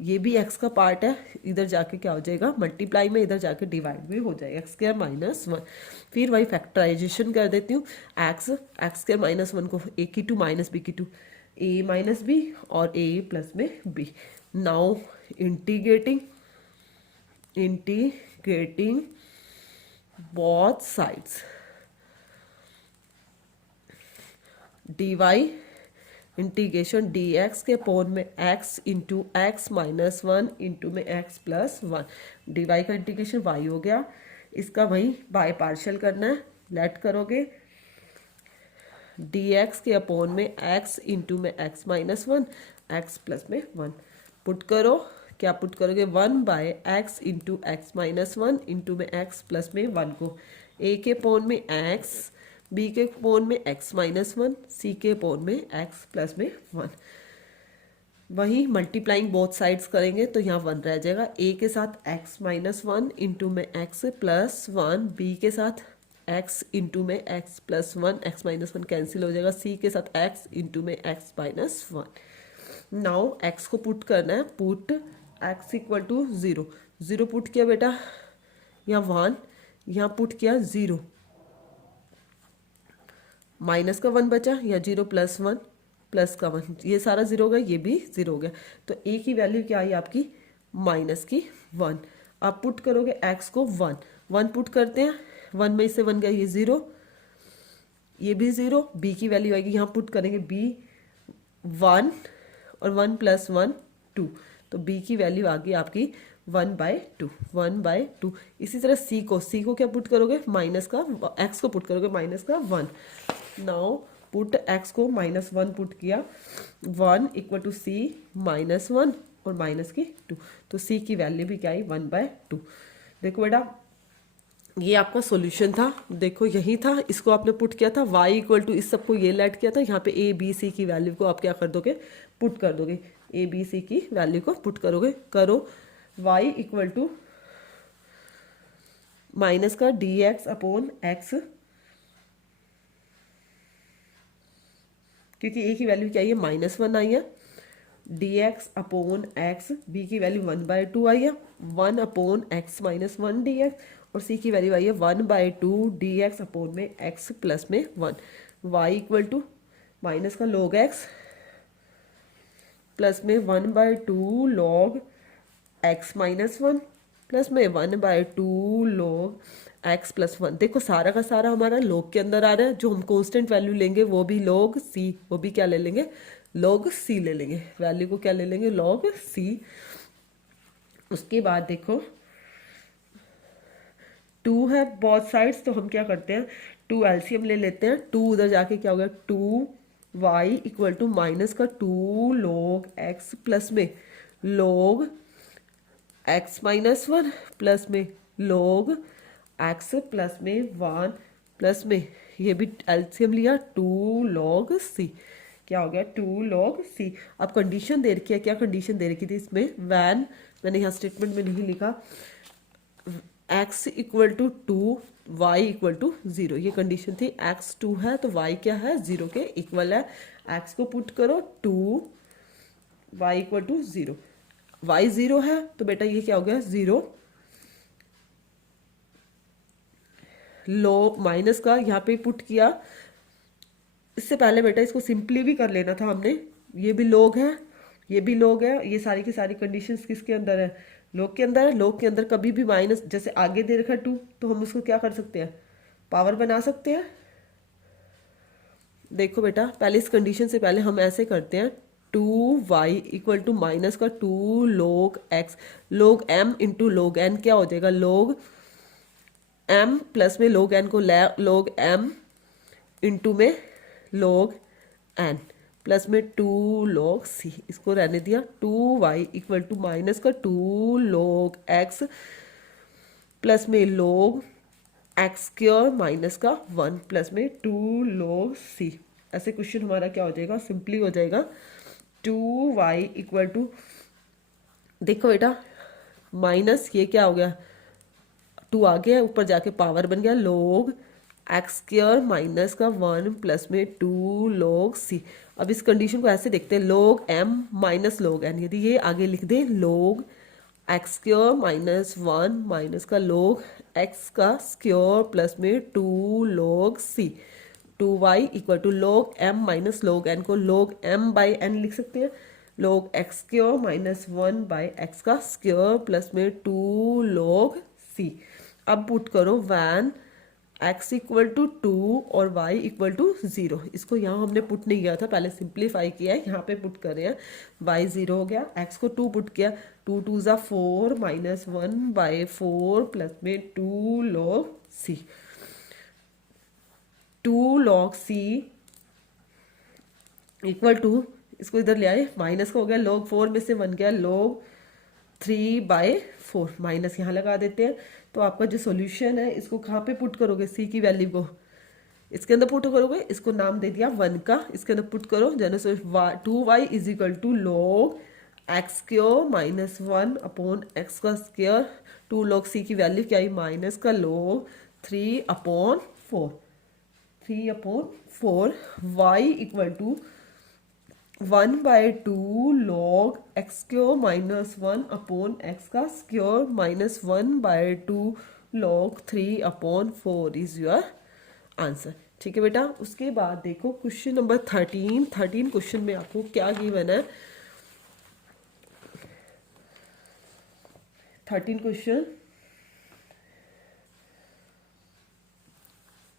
ये भी x का पार्ट है, इधर जाके क्या हो जाएगा मल्टीप्लाई में, इधर जाके डिवाइड भी हो जाएगा x² माइनस 1। फिर वही फैक्टराइजेशन कर देती हूँ, x² माइनस 1 को a की 2 माइनस b की 2 a माइनस b और a प्लस में b। Now integrating both sides d y integration d x के अपॉन में x into x minus one into में x plus one. D y का integration y हो गया, इसका वही बाय पार्शियल करना है, लेट करोगे डी एक्स के अपॉन में एक्स इंटू में x minus one x plus में वन। पुट करो, क्या पुट करोगे, one by x into x minus one into में एक्स प्लस में वन को ए के अपॉन में एक्स, बी के अपॉन में एक्स माइनस वन, सी के अपॉन में एक्स प्लस में वन। वही मल्टीप्लाइंग बोथ साइड्स करेंगे तो यहाँ वन रह जाएगा। ए के साथ एक्स माइनस वन इंटू में एक्स प्लस वन, बी के साथ एक्स इंटू में x plus one, x minus one cancel हो जाएगा, सी के साथ एक्स इंटू में x minus one. Now x को पुट करना है, put x equal to zero, zero put किया बेटा, यहाँ वन, यहाँ पुट किया ज़ीरो, माइनस का वन बचा, या जीरो प्लस वन प्लस का वन, ये सारा जीरो हो गया, ये भी जीरो हो गया। तो ए की वैल्यू क्या आई आपकी, माइनस की वन। आप पुट करोगे एक्स को वन, वन पुट करते हैं, वन में से वन गया, ये जीरो, ये भी जीरो। बी की वैल्यू आएगी, यहाँ पुट करेंगे बी वन और वन प्लस वन टू, तो बी की वैल्यू आ गई आपकी one by to, one by to. इसी तरह सी को क्या पुट करोगे, माइनस का, एक्स को पुट करोगे माइनस का वन। नाउ पुट एक्स को माइनस वन पुट किया, one equal to C minus one और माइनस की टू, तो सी की वैल्यू भी क्या आई, वन बाय टू। देखो बेटा ये आपका सॉल्यूशन था, देखो यही था, इसको आपने पुट किया था y इक्वल टू, इस सबको ये लेट किया था, यहाँ पे a b c की वैल्यू को आप क्या कर दोगे, पुट कर दोगे, a b c की वैल्यू को पुट करोगे, करो y इक्वल टू माइनस का डी एक्स अपॉन एक्स, क्योंकि a की वैल्यू क्या आई है, माइनस वन आई है, d x upon x, B की वैल्यू वन बाय टू आई है, one upon x minus one d x, और सी की वैल्यू आई है one by two d x upon में एक्स प्लस में one. Y equal to minus का लॉग एक्स प्लस में one by two log x minus one plus में one by two log x plus one. देखो सारा का सारा हमारा लॉग के अंदर आ रहा है, जो हम कांस्टेंट वैल्यू लेंगे वो भी लॉग सी, वो भी क्या ले लेंगे, लॉग सी ले लेंगे, वैल्यू को क्या ले लेंगे, लॉग सी। उसके बाद देखो टू है बोथ साइड्स, तो हम क्या करते हैं, टू एलसीएम ले लेते हैं, टू उधर जाके क्या होगा, two y equal to minus का टू लॉग एक्स प्लस में log x minus one plus में लॉग एक्स प्लस में वन प्लस में, ये भी एलसीएम लिया, टू लॉग सी, क्या हो गया, टू लॉग सी। अब कंडीशन दे रखी है, क्या कंडीशन दे रखी थी इसमें, वैन, मैंने यहाँ स्टेटमेंट में नहीं लिखा, x equal to two, y equal to zero, ये कंडीशन थी। x टू है तो y क्या है, जीरो के इक्वल है, x को पुट करो two, y equal to zero, y zero है तो बेटा ये क्या हो गया, जीरो, लो माइनस का यहाँ पे पुट किया। इससे पहले बेटा इसको सिंपली भी कर लेना था हमने, ये भी लोग है, ये भी लोग है, ये सारी की सारी कंडीशंस किसके अंदर है, लोग के अंदर है। लोग के अंदर कभी भी माइनस, जैसे आगे दे रखा टू, तो हम उसको क्या कर सकते हैं, पावर बना सकते हैं। देखो बेटा पहले इस कंडीशन से पहले हम ऐसे करते हैं, two y equal to minus का two log x, log m into log n, क्या हो जाएगा, लोग एम प्लस में लोग एन को लोग एम इंटू में लोग एन प्लस में टू लॉग सी, इसको रहने दिया, two y equal to minus का टू लॉग एक्स प्लस में लॉग एक्स स्क्वायर माइनस का वन प्लस में टू लॉग सी। ऐसे क्वेश्चन हमारा क्या हो जाएगा, सिंपली हो जाएगा, टू वाई इक्वल टू, देखो बेटा माइनस ये क्या हो गया, टू आ गया ऊपर जाके पावर बन गया, लॉग एक्स स्क्वायर माइनस का वन प्लस में टू लॉग सी। अब इस कंडीशन को ऐसे देखते हैं, log m minus log n, यदि ये आगे लिख दे, log x square minus one minus का लॉग एक्स का स्क्वायर प्लस में two log c, two y equal to log m minus log n को लॉग एम बाई एन लिख सकते हैं, log x square minus one by x का square plus में two log c. अब put करो van x equal to 2 और y equal to 0। इसको यहाँ हमने पुट नहीं किया था, पहले सिंप्लीफाई किया है, यहाँ पे पुट कर रहे हैं। y 0 हो गया, x को 2 पुट किया, 2 2 ज़ा 4 माइनस 1/4 प्लस में 2 log c, 2 log c equal to, इसको इधर ले आए, माइनस का हो गया, log 4 में से 1 गया, log 3/4, माइनस यहाँ लगा देते हैं। तो आपका जो सॉल्यूशन है इसको कहाँ पे पुट करोगे, c की वैल्यू को इसके अंदर पुट करोगे, इसको नाम दे दिया 1 का, इसके अंदर पुट करो, general 2y is equal to log x square minus 1 upon x का स्क्योर, 2 log c की वैल्यू क्या आई, माइनस का log 3/4, 3/4, y equal to 1/2 log x square minus 1 upon x का square minus 1/2 log 3/4 is your answer. ठीक है बेटा। उसके बाद देखो क्वेश्चन नंबर 13 क्वेश्चन में आपको क्या गिवन है, 13 क्वेश्चन,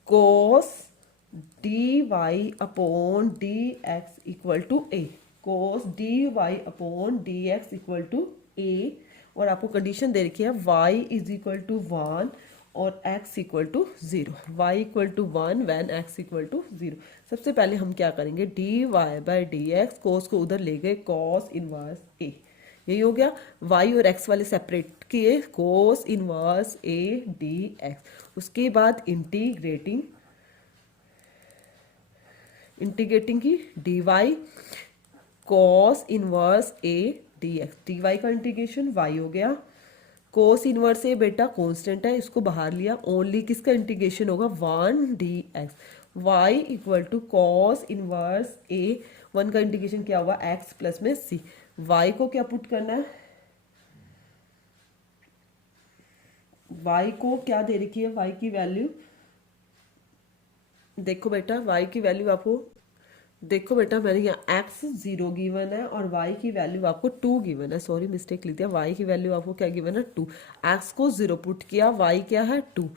cos dy अपॉन dx equal to a, cos dy अपॉन dx इक्वल टू a, और आपको कंडीशन दे रखी है y इज इक्वल टू 1 और x equal to 0, y equal to 1 when x equal to 0। सबसे पहले हम क्या करेंगे, dy बाई dx, cos को उधर ले गए, cos इनवर्स a, यही हो गया। y और x वाले सेपरेट किए, cos इनवर्स a dx। उसके बाद इंटीग्रेटिंग की dy cos inverse a dx, dy का इंटीग्रेशन y हो गया, cos इनवर्स ए बेटा कांस्टेंट है, इसको बाहर लिया, ओनली किसका इंटीग्रेशन होगा, 1 dx, y equal to cos inverse a, 1 का इंटीग्रेशन क्या होगा, x प्लस में c, y को क्या पुट करना है, y को क्या दे रखी है, y की वैल्यू देखो बेटा, y की वैल्यू आपको देखो बेटा, मैंने यहाँ x 0 गिवन है और y की वैल्यू आपको 2 गिवन है, सॉरी मिस्टेक लिख दिया, y की वैल्यू आपको क्या गिवन है 2, x को 0 पुट किया, y क्या है 2,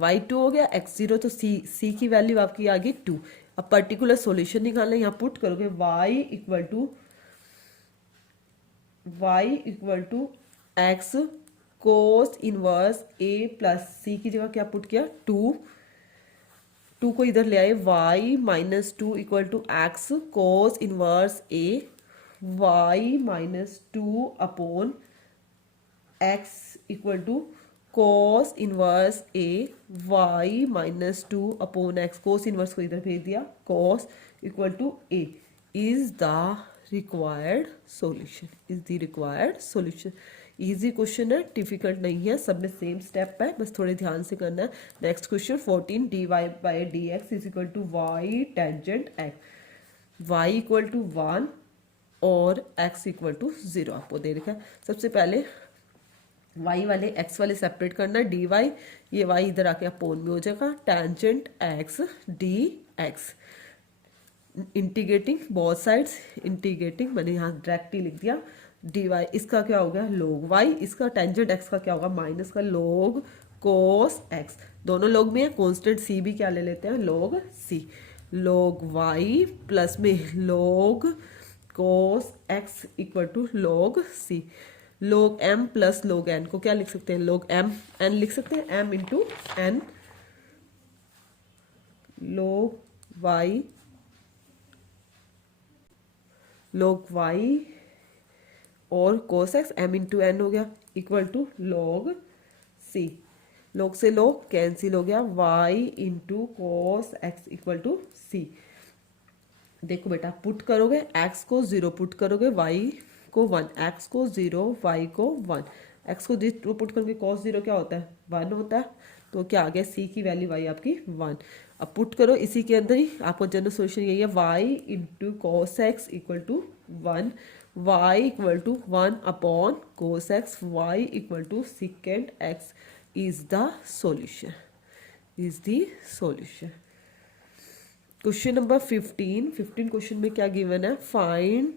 y 2 हो गया, x 0, तो c की वैल्यू आपकी आ गई 2। अब पर्टिकुलर सॉल्यूशन निकालना, यहाँ पुट करोगे y equal to x cos inverse a plus c की जगह क्या पुट किया 2 को इधर ले आए, y minus 2 equal to x cos inverse a, y minus 2 upon x equal to cos inverse a, y minus 2 upon x, cos inverse को इधर भेज दिया, cos equal to a is the required solution. Easy question है, difficult नहीं है, सब में same step है, बस थोड़े ध्यान से करना है। Next question 14, dy by dx is equal to y tangent x, y equal to 1 और x इक्वल टू 0 आपको दे रखा है। सबसे पहले y वाले x वाले सेपरेट करना है, dy, ये y इधर आके अपोन में हो जाएगा, tangent x dx, integrating both sides, integrating मैंने यहाँ डायरेक्ट ही लिख दिया, dy इसका क्या हो गया log y, इसका टेंजेंट x का क्या होगा माइनस का log cos x, दोनों log में है, कांस्टेंट c भी क्या ले लेते हैं log c, log y plus में log cos x equal to log c, log m plus log n को क्या लिख सकते हैं log m, n लिख सकते हैं m into n, log y और cos x m into n हो गया equal to log c, log से log कैंसिल हो गया, y into cos x equal to c। देखो बेटा पुट करोगे, x को 0 पुट करोगे, y को 1, x को 0 y को 1, x को 0 पुट करोगे, cos 0 क्या होता है 1 होता है, तो क्या आ गया c की वैल्यू y आपकी 1। अब पुट करो इसी के अंदर ही, आपको जनरल सोल्यूशन यही है, y into cos x equal to 1, y equal to 1 upon cos x, y equal to second x is the solution, question number 15 question में क्या गिवन है, find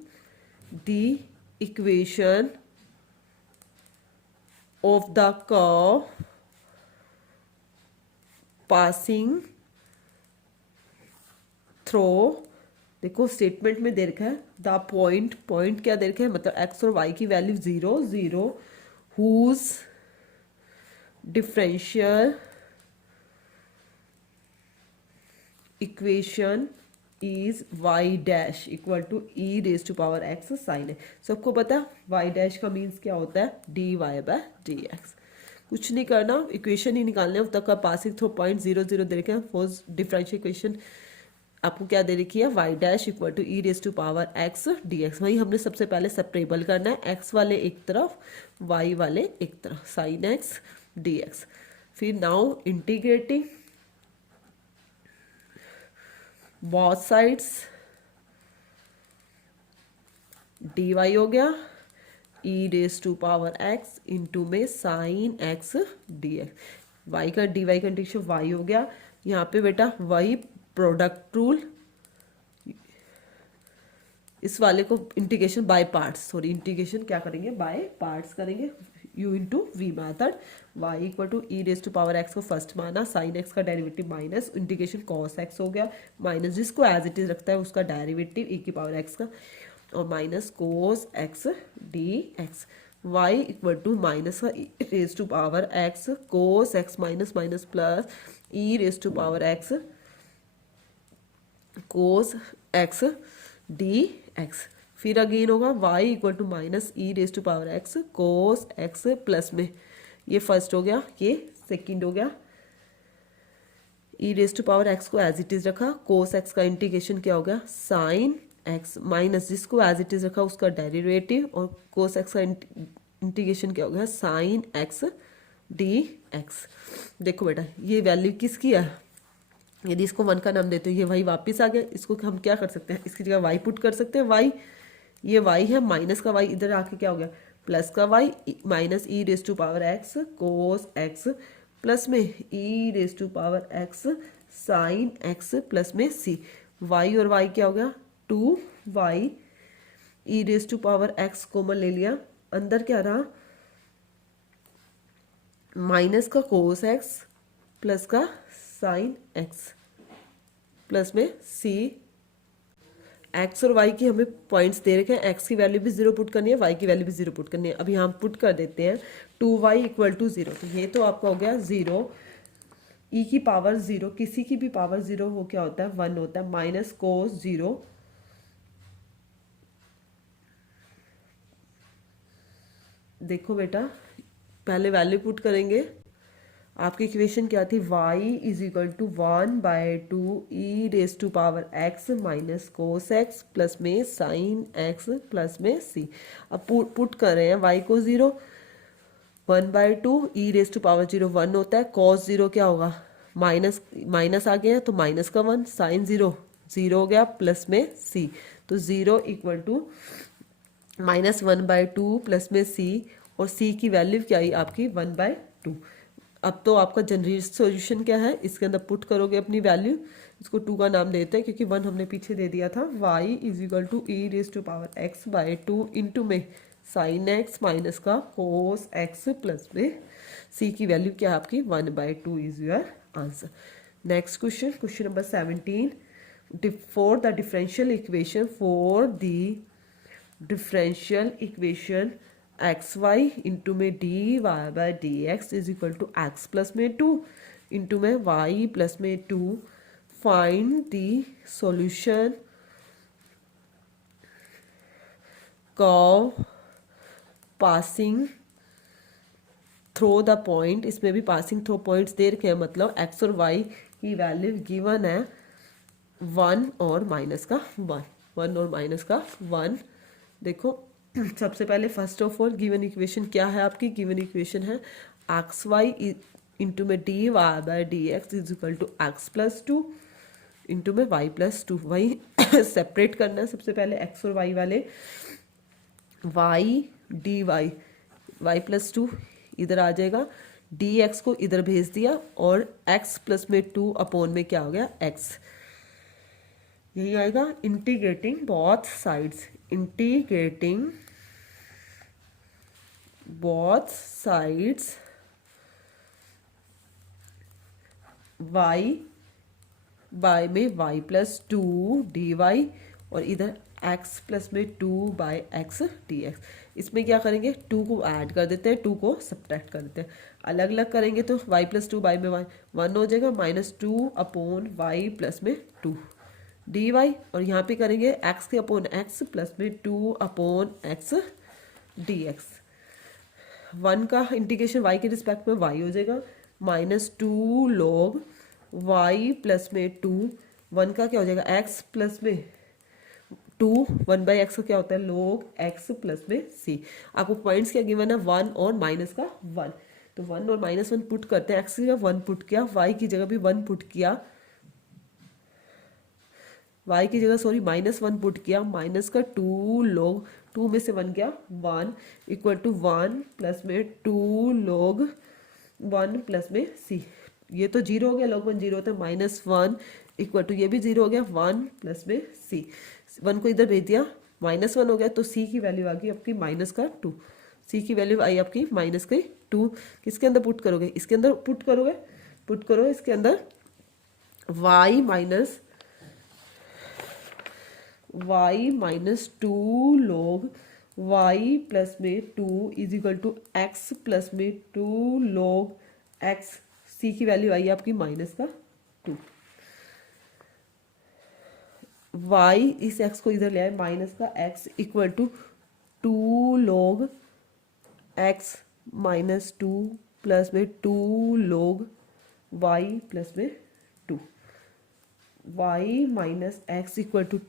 the equation of the curve passing through, देखो statement में दे रखा है the point, point क्या दे रखा है मतलब एक्स और वाई की value 0 0, whose differential equation is y dash equal to e raise to power x sine है। सबको पता वाई डैश का मीन्स क्या होता है, d y by d x. कुछ नहीं करना, इक्वेशन ही निकालना है। अब तक का पासिंग थ्रू पॉइंट 0 0 दे रखे हैं। फोर्स डिफरेंशियल इक्वेशन आपको क्या दे रखी है, y dash equal to e raise to power x d x. वही हमने सबसे पहले सेपरेबल करना है, एक्स वाले एक तरफ वाई वाले एक तरफ, साइन एक्स डी एक्स। फिर now integrating both sides, d y हो गया e raise to power x into में sine x d x. Y का डी वाई का इंटीग्रेशन वाई हो गया। यहाँ पे बेटा वही प्रोडक्ट रूल, इस वाले को integration by parts, sorry integration क्या करेंगे, बाय पार्ट्स करेंगे, u into v method. y equal to e raise to power x को फर्स्ट माना, साइन x का derivative minus integration cos x हो गया, माइनस जिसको एज इट इज रखता है उसका डेरिवेटिव e की पावर x का, और minus cos x d x. y equal to minus का e raise to power x cos x minus minus plus e raise to power x cos x d x. फिर again होगा y equal to minus e raise to power x cos x plus में, ये first हो गया, ये second हो गया। E raise to power x को एज इट इज रखा, कोस x का इंटीग्रेशन क्या हो गया, साइन x माइनस जिसको एज इट इज रखा उसका डेरिवेटिव, और कोस x का इंटीग्रेशन क्या हो गया, साइन x डी एक्स। देखो बेटा ये वैल्यू किसकी है, यदि इसको 1 का नाम देते हो ये वाई वापस आ गया, इसको हम क्या कर सकते हैं, इसकी जगह वाई पुट कर सकते हैं। वाई, ये वाई है, माइनस का वाई इधर आके क्या हो गया, प्लस का y minus e raise to power x cos x plus में e raise to power x sine x plus में सी। वाई और वाई क्या हो गया, 2y e raise to power x common ले लिया, अंदर क्या रहा, माइनस का कोस एक्स प्लस का साइन एक्स प्लस में सी। एक्स और वाई की हमें पॉइंट्स दे रखे हैं, एक्स की वैल्यू भी 0 पुट करनी है, वाई की वैल्यू भी 0 पुट करनी है। अभी हम पुट कर देते हैं 2y इक्वल टू 0, तो ये तो आपका हो गया 0, ई की पावर 0, किसी की भी पावर 0 हो क्या होता है 1 होता है, माइनस कोस 0 देखो बेटा पहले वैल्यू पुट करेंगे, आपकी इक्वेशन क्या थी, y is equal to 1/2 e raise to power x minus cos x plus में साइन x प्लस में c। अब पुट कर रहे हैं y को 0, 1/2 ई रेज टू पावर 0 1 होता है, कॉस 0 क्या होगा, माइनस माइनस आ गया तो माइनस का 1, साइन 0 0 हो गया प्लस में c, तो 0 इक्वल टू माइनस 1/2 प्लस में c, और c की वैल्यू क्या आई आपकी 1/2। अब तो आपका जनरल सॉल्यूशन क्या है, इसके अंदर पुट करोगे अपनी वैल्यू, इसको 2 का नाम देते हैं क्योंकि 1 हमने पीछे दे दिया था। y is equal to e raise to power x/2 into में साइन x माइनस का कोस x प्लस में c की वैल्यू क्या है आपकी 1/2 is your answer. Next question, question number 17, for the differential equation for the differential equation xy into में dy by dx is equal to x plus में 2 into में y plus में 2, find the solution curve passing throw the point. इसमें भी passing throw points दे रखे हैं, मतलब x और y की वैल्यू गिवन है 1 और माइनस का 1, 1 और माइनस का 1। देखो सबसे पहले first of all given equation क्या है आपकी, गिवन इक्वेशन है एक्स वाई इंटू में d y by d x is equal to x plus 2 into में वाई प्लस 2। वही सेपरेट करना है सबसे पहले एक्स और वाई वाले, y d y, y plus 2 इधर आ जाएगा, डी एक्स को इधर भेज दिया, और एक्स प्लस में 2 अपॉन में क्या हो गया एक्स, यही आएगा। Integrating both sides, integrating both sides y by में y plus two d y, और इधर एक्स प्लस में two by x d x. इसमें क्या करेंगे, टू को ऐड कर देते हैं, टू को सब्ट्रैक्ट कर देते हैं। अलग अलग करेंगे तो वाई प्लस टू बाई में वाई वन हो जाएगा, minus two upon y plus में टू डी वाई, और यहाँ पे करेंगे एक्स के अपॉन एक्स प्लस में two upon x d x. One का इंटीग्रेशन वाई के रिस्पेक्ट में वाई हो जाएगा, minus two log y plus में टू, वन का क्या हो जाएगा एक्स प्लस में टू, वन बाई एक्स का क्या होता है लॉग एक्स प्लस में सी। आपको पॉइंट्स क्या गिवन है, वन और माइनस का वन, तो वन और माइनस वन पुट करते हैं, एक्स की जगह वन पुट किया, वाई की जगह भी वन पुट किया, वाई की जगह सॉरी माइनस वन पुट किया, माइनस का टू लॉग टू में से वन गया one equal to one plus में टू लॉग वन प्लस में सी। ये तो जीरो हो गया, लॉग वन जीरो होता है, माइनस वन इक्वल टू ये भी जीरो हो गया वन प्लस में सी। वन को इधर भेज दिया, माइनस वन हो गया, तो सी की वैल्यू आ गई आपकी माइनस का टू। सी की वैल्यू आई आपकी माइनस का टू। किसके अंदर पुट करोगे, इसके अंदर पुट करोगे, पुट करो इसके अंदर y minus y minus two log y plus में two is equal to x plus में टू लॉग एक्स। सी की वैल्यू आई आपकी माइनस का टू। वाई इस एक्स को इधर ले आए, माइनस का x equal to two log x minus two plus में टू लॉग वाई प्लस में two. Y minus x equal to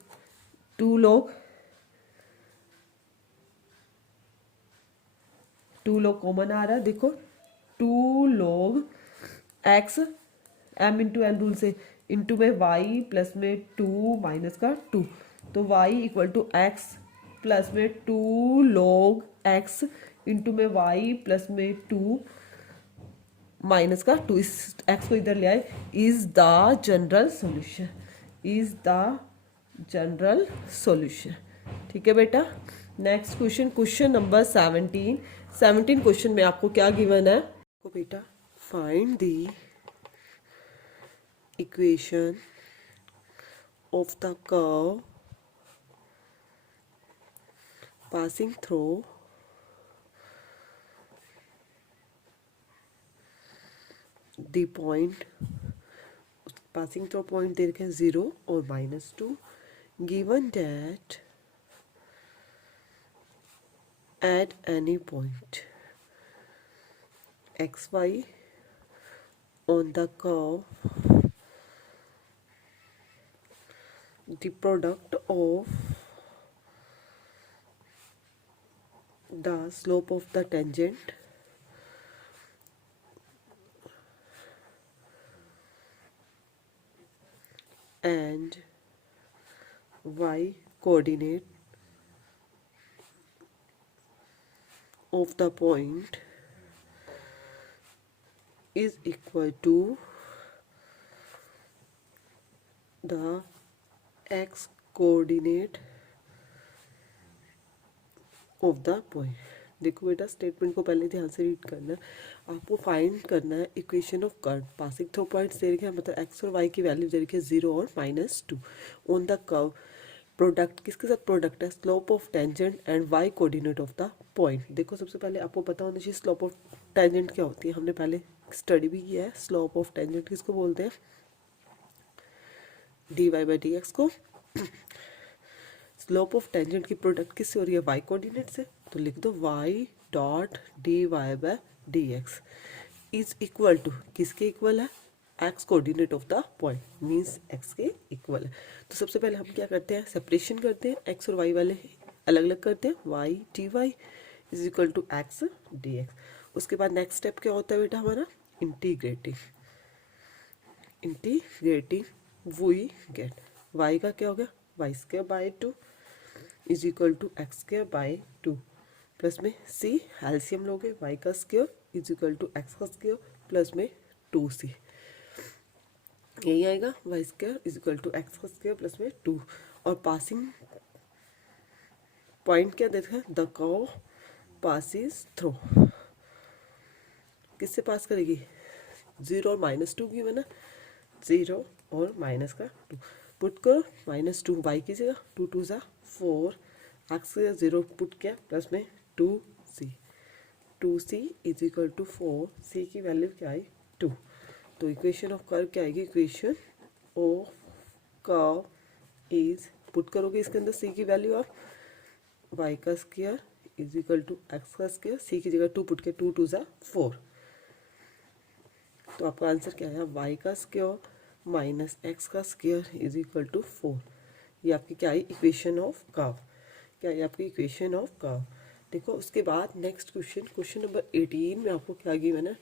two log common आ रहा है, देखो two log x m into n rule से इंटू में y plus में two minus का टू, तो y equal to x plus में टू लॉग एक्स इंटू में वाई प्लस में टू माइनस का टू। इस एक्स को इधर ले आए, is the general solution, is the general solution. ठीक है बेटा। Next question, question number 17 question में आपको क्या गिवन है, तो बेटा find the equation of the curve passing through the point, passing through point दे रखे हैं 0 और -2, given that at any point xy on the curve the product of the slope of the tangent and y coordinate of the point is equal to the x coordinate of the point। देखो बेटा statement को पहले ध्यान से read करना है, आपको find करना है equation of curve passing through points दे रखे हैं, मतलब एक्स और वाई की वैल्यू दे रखी है 0 और -2 ऑन द कर्व। प्रोडक्ट किसके साथ प्रोडक्ट है, slope of tangent and y coordinate of the point. देखो सबसे पहले आपको पता होना चाहिए स्लोप ऑफ टेंजेंट क्या होती है, हमने पहले स्टडी भी किया है। स्लोप ऑफ टेंजेंट किसको बोलते हैं, d y by d x को। स्लोप ऑफ टेंजेंट की प्रोडक्ट किससे हो रही है, वाई कोऑर्डिनेट से, तो लिख दो y dot d y by d x is equal to किसके इक्वल है, x coordinate of the point, means x के इक्वल है। तो सबसे पहले हम क्या करते हैं, सेपरेशन करते हैं, एक्स और वाई वाले अलग अलग करते हैं, y d y is equal to x d x. उसके बाद नेक्स्ट स्टेप क्या होता है बेटा हमारा, इंटीग्रेटिंग। वी गेट वाई का क्या हो गया, y square by two is equal to x square by two, plus में सी एलसीएम लोगे, वाई का square is equal to x का स्क्वायर प्लस में 2c, यही आएगा y square is equal to x का स्क्वायर प्लस में 2। और पासिंग पॉइंट क्या देते हैं, द कर्व पासिस थ्रू, किससे पास करेगी, 0 और -2 की है ना, 0 और माइनस का 2 पुट करो, -2 वाई की जगह, 2 2 ज़ा 4, एक्स की जगह 0 पुट किया, प्लस में 2c, 2c is equal to 4, c की वैल्यू क्या आई 2। तो इक्वेशन ऑफ कर्व क्या आएगी, equation of curve is, put करोगे इसके अंदर c की वैल्यू ऑफ y का square is equal to x का स्क्वायर, c की जगह 2 पुट के, 2 2 ज़ा 4, तो आपका आंसर क्या है, y का स्क्वायर माइनस एक्स का स्क्वायर इज इक्वल टू 4। ये आपकी क्या है, इक्वेशन ऑफ कर्व, क्या है आपकी इक्वेशन ऑफ कर्व। देखो उसके बाद नेक्स्ट क्वेश्चन, क्वेश्चन नंबर 18 में आपको क्या गिवन है,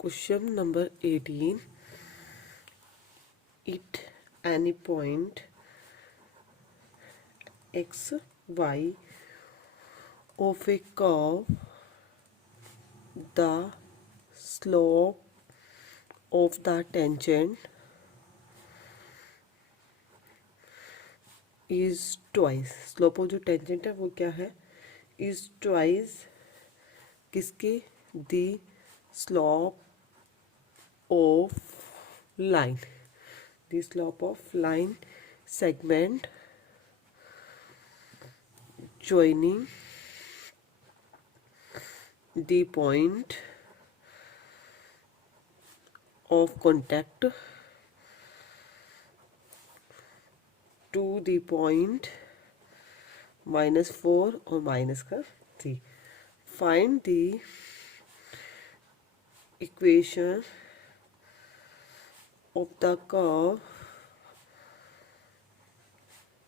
question number 18, at any point x y of a curve the slope of the tangent is twice, slope of जो टेंजेंट है वो क्या है, इज ट्वाइस किसके, the slope of line, the slope of line segment joining the point of contact to the point -4 और minus का 3। Find the equation of the curve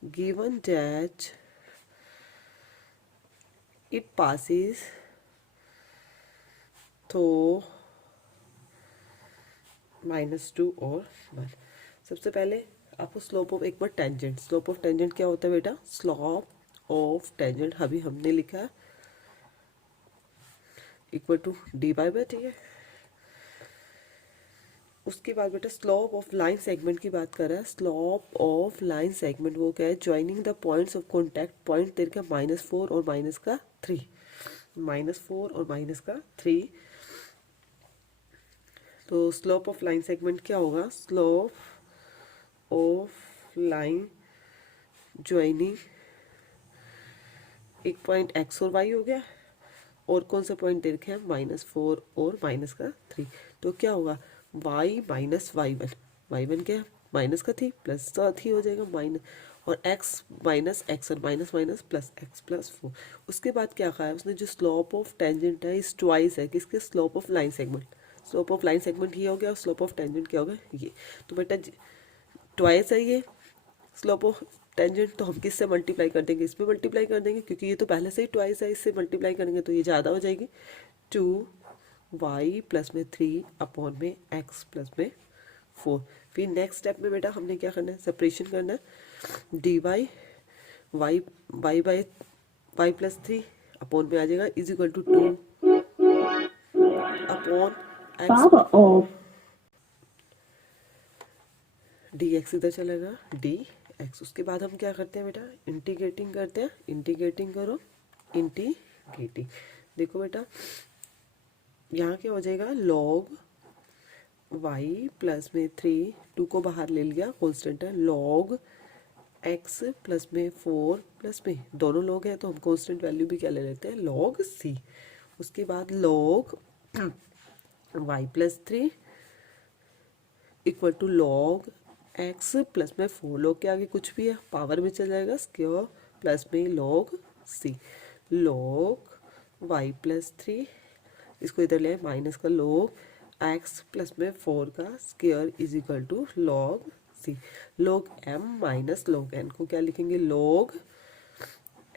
given that it passes through -2 और 1। सबसे पहले आपको slope of, एक बार tangent, slope of tangent क्या होता है बेटा, स्लोप ऑफ टेंजेंट अभी हमने लिखा है इक्वल टू dy/t है। उसके बाद बेटा स्लोप ऑफ लाइन सेगमेंट की बात कर रहा है, स्लोप ऑफ लाइन सेगमेंट वो क्या है, joining the points of contact, point तेरे का -4 और माइनस का 3, -4 और माइनस का 3। तो स्लोप ऑफ लाइन सेगमेंट क्या होगा, स्लोप ऑफ लाइन ज्वाइनिंग एक पॉइंट x और y हो गया, और कौन सा पॉइंट दे रखे हैं, -4 और माइनस का 3। तो क्या होगा, y माइनस y1, y1 क्या है माइनस का 3 प्लस का 3 हो जाएगा माइनस, और x minus x1 minus minus plus x plus 4। उसके बाद क्या कहा है उसने, जो स्लोप ऑफ टेंजेंट है इस ट्वाइस है किसके, slope of line segment, slope of line segment ये हो गया और स्लोप ऑफ टेंजेंट क्या होगा ये। तो बेटा ट्वाइस है ये स्लोप ऑफ टेंजेंट, तो हम किससे मल्टीप्लाई कर देंगे, इसमें मल्टीप्लाई कर देंगे क्योंकि ये तो पहले से ही ट्वाइस है, इससे मल्टीप्लाई करेंगे तो ये ज़्यादा हो जाएगी, 2y प्लस में 3 अपॉन में x प्लस में 4। फिर नेक्स्ट स्टेप में बेटा हमने क्या करना है, सेपरेशन करना है, dy y by y plus 3 upon में आ जाएगा is equal to 2 upon x, dx इधर चलेगा dx। उसके बाद हम क्या करते हैं बेटा, इंटीग्रेटिंग करते हैं, इंटीग्रेटिंग करो, इंटीग्रेटिंग, देखो बेटा यहाँ क्या हो जाएगा, log y प्लस में 3, 2 को बाहर ले लिया कांस्टेंट है, log x प्लस में 4 प्लस में, दोनों लोग हैं तो हम कांस्टेंट वैल्यू भी क्या ले लेते हैं, log c। उसके बाद log y plus 3 equal to log x plus में 4, log के आगे कुछ भी है पावर में चल जाएगा, स्क्वायर प्लस में log c, log y plus 3 इसको इधर ले माइनस का log x प्लस में 4 का square is equal to log c, log m minus log n को क्या लिखेंगे, log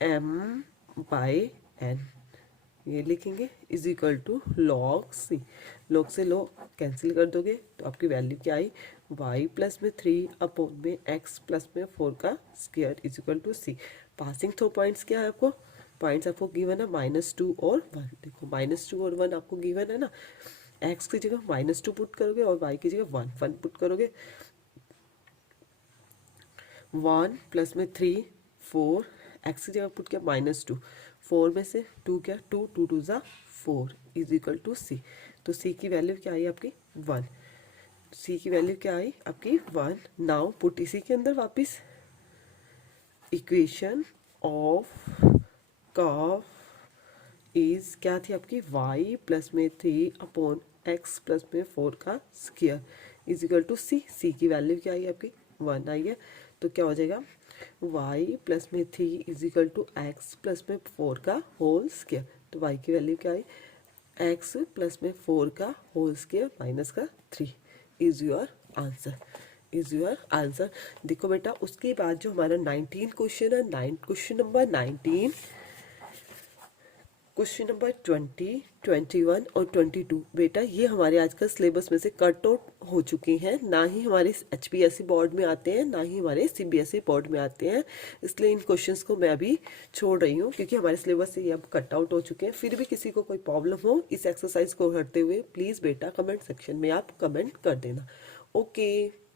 m बाई n ये लिखेंगे is equal to log c। log से log कैंसिल कर दोगे तो आपकी वैल्यू क्या आई, y प्लस में 3 अपॉन में x प्लस में 4 का square is equal to c। Passing through points क्या है आपको, पॉइंट्स आपको गिवन है -2 और 1। देखो -2 और 1 आपको गिवन है ना, x की जगह -2 पुट करोगे और y की जगह 1 पुट करोगे, 1 प्लस में 3 4 एक्स की जगह पुट किया -2, 4 में से 2 क्या, 2 2 2 ज़ा 4 इज इक्वल टू सी। तो सी की वैल्यू क्या आई आपकी 1, सी की वैल्यू क्या आई आपकी 1। नाउ पुट इसी के अंदर वापस इक्वेशन ऑफ कर्व इज क्या थी आपकी y प्लस में 3 अपॉन x प्लस में 4 का स्क्वायर इज इक्वल टू सी। सी की वैल्यू क्या आई आपकी 1 आई है, तो क्या हो जाएगा y प्लस में 3 is equal to x plus में 4 का होल स्क्वायर। तो y की वैल्यू क्या आई x प्लस में 4 का होल स्क्वायर माइनस का 3 is your answer, is your answer. देखो बेटा उसके बाद जो हमारा 19 क्वेश्चन है, क्वेश्चन नंबर 19, क्वेश्चन नंबर 20, 21 और 22 बेटा ये हमारे आजकल सिलेबस में से कट आउट हो चुके हैं, ना ही हमारे HPSC बोर्ड में आते हैं ना ही हमारे CBSE बोर्ड में आते हैं, इसलिए इन क्वेश्चंस को मैं अभी छोड़ रही हूँ क्योंकि हमारे सिलेबस से ये अब कट आउट हो चुके हैं। फिर भी किसी को कोई प्रॉब्लम हो इस एक्सरसाइज को करते हुए प्लीज़ बेटा कमेंट सेक्शन में आप कमेंट कर देना। ओके।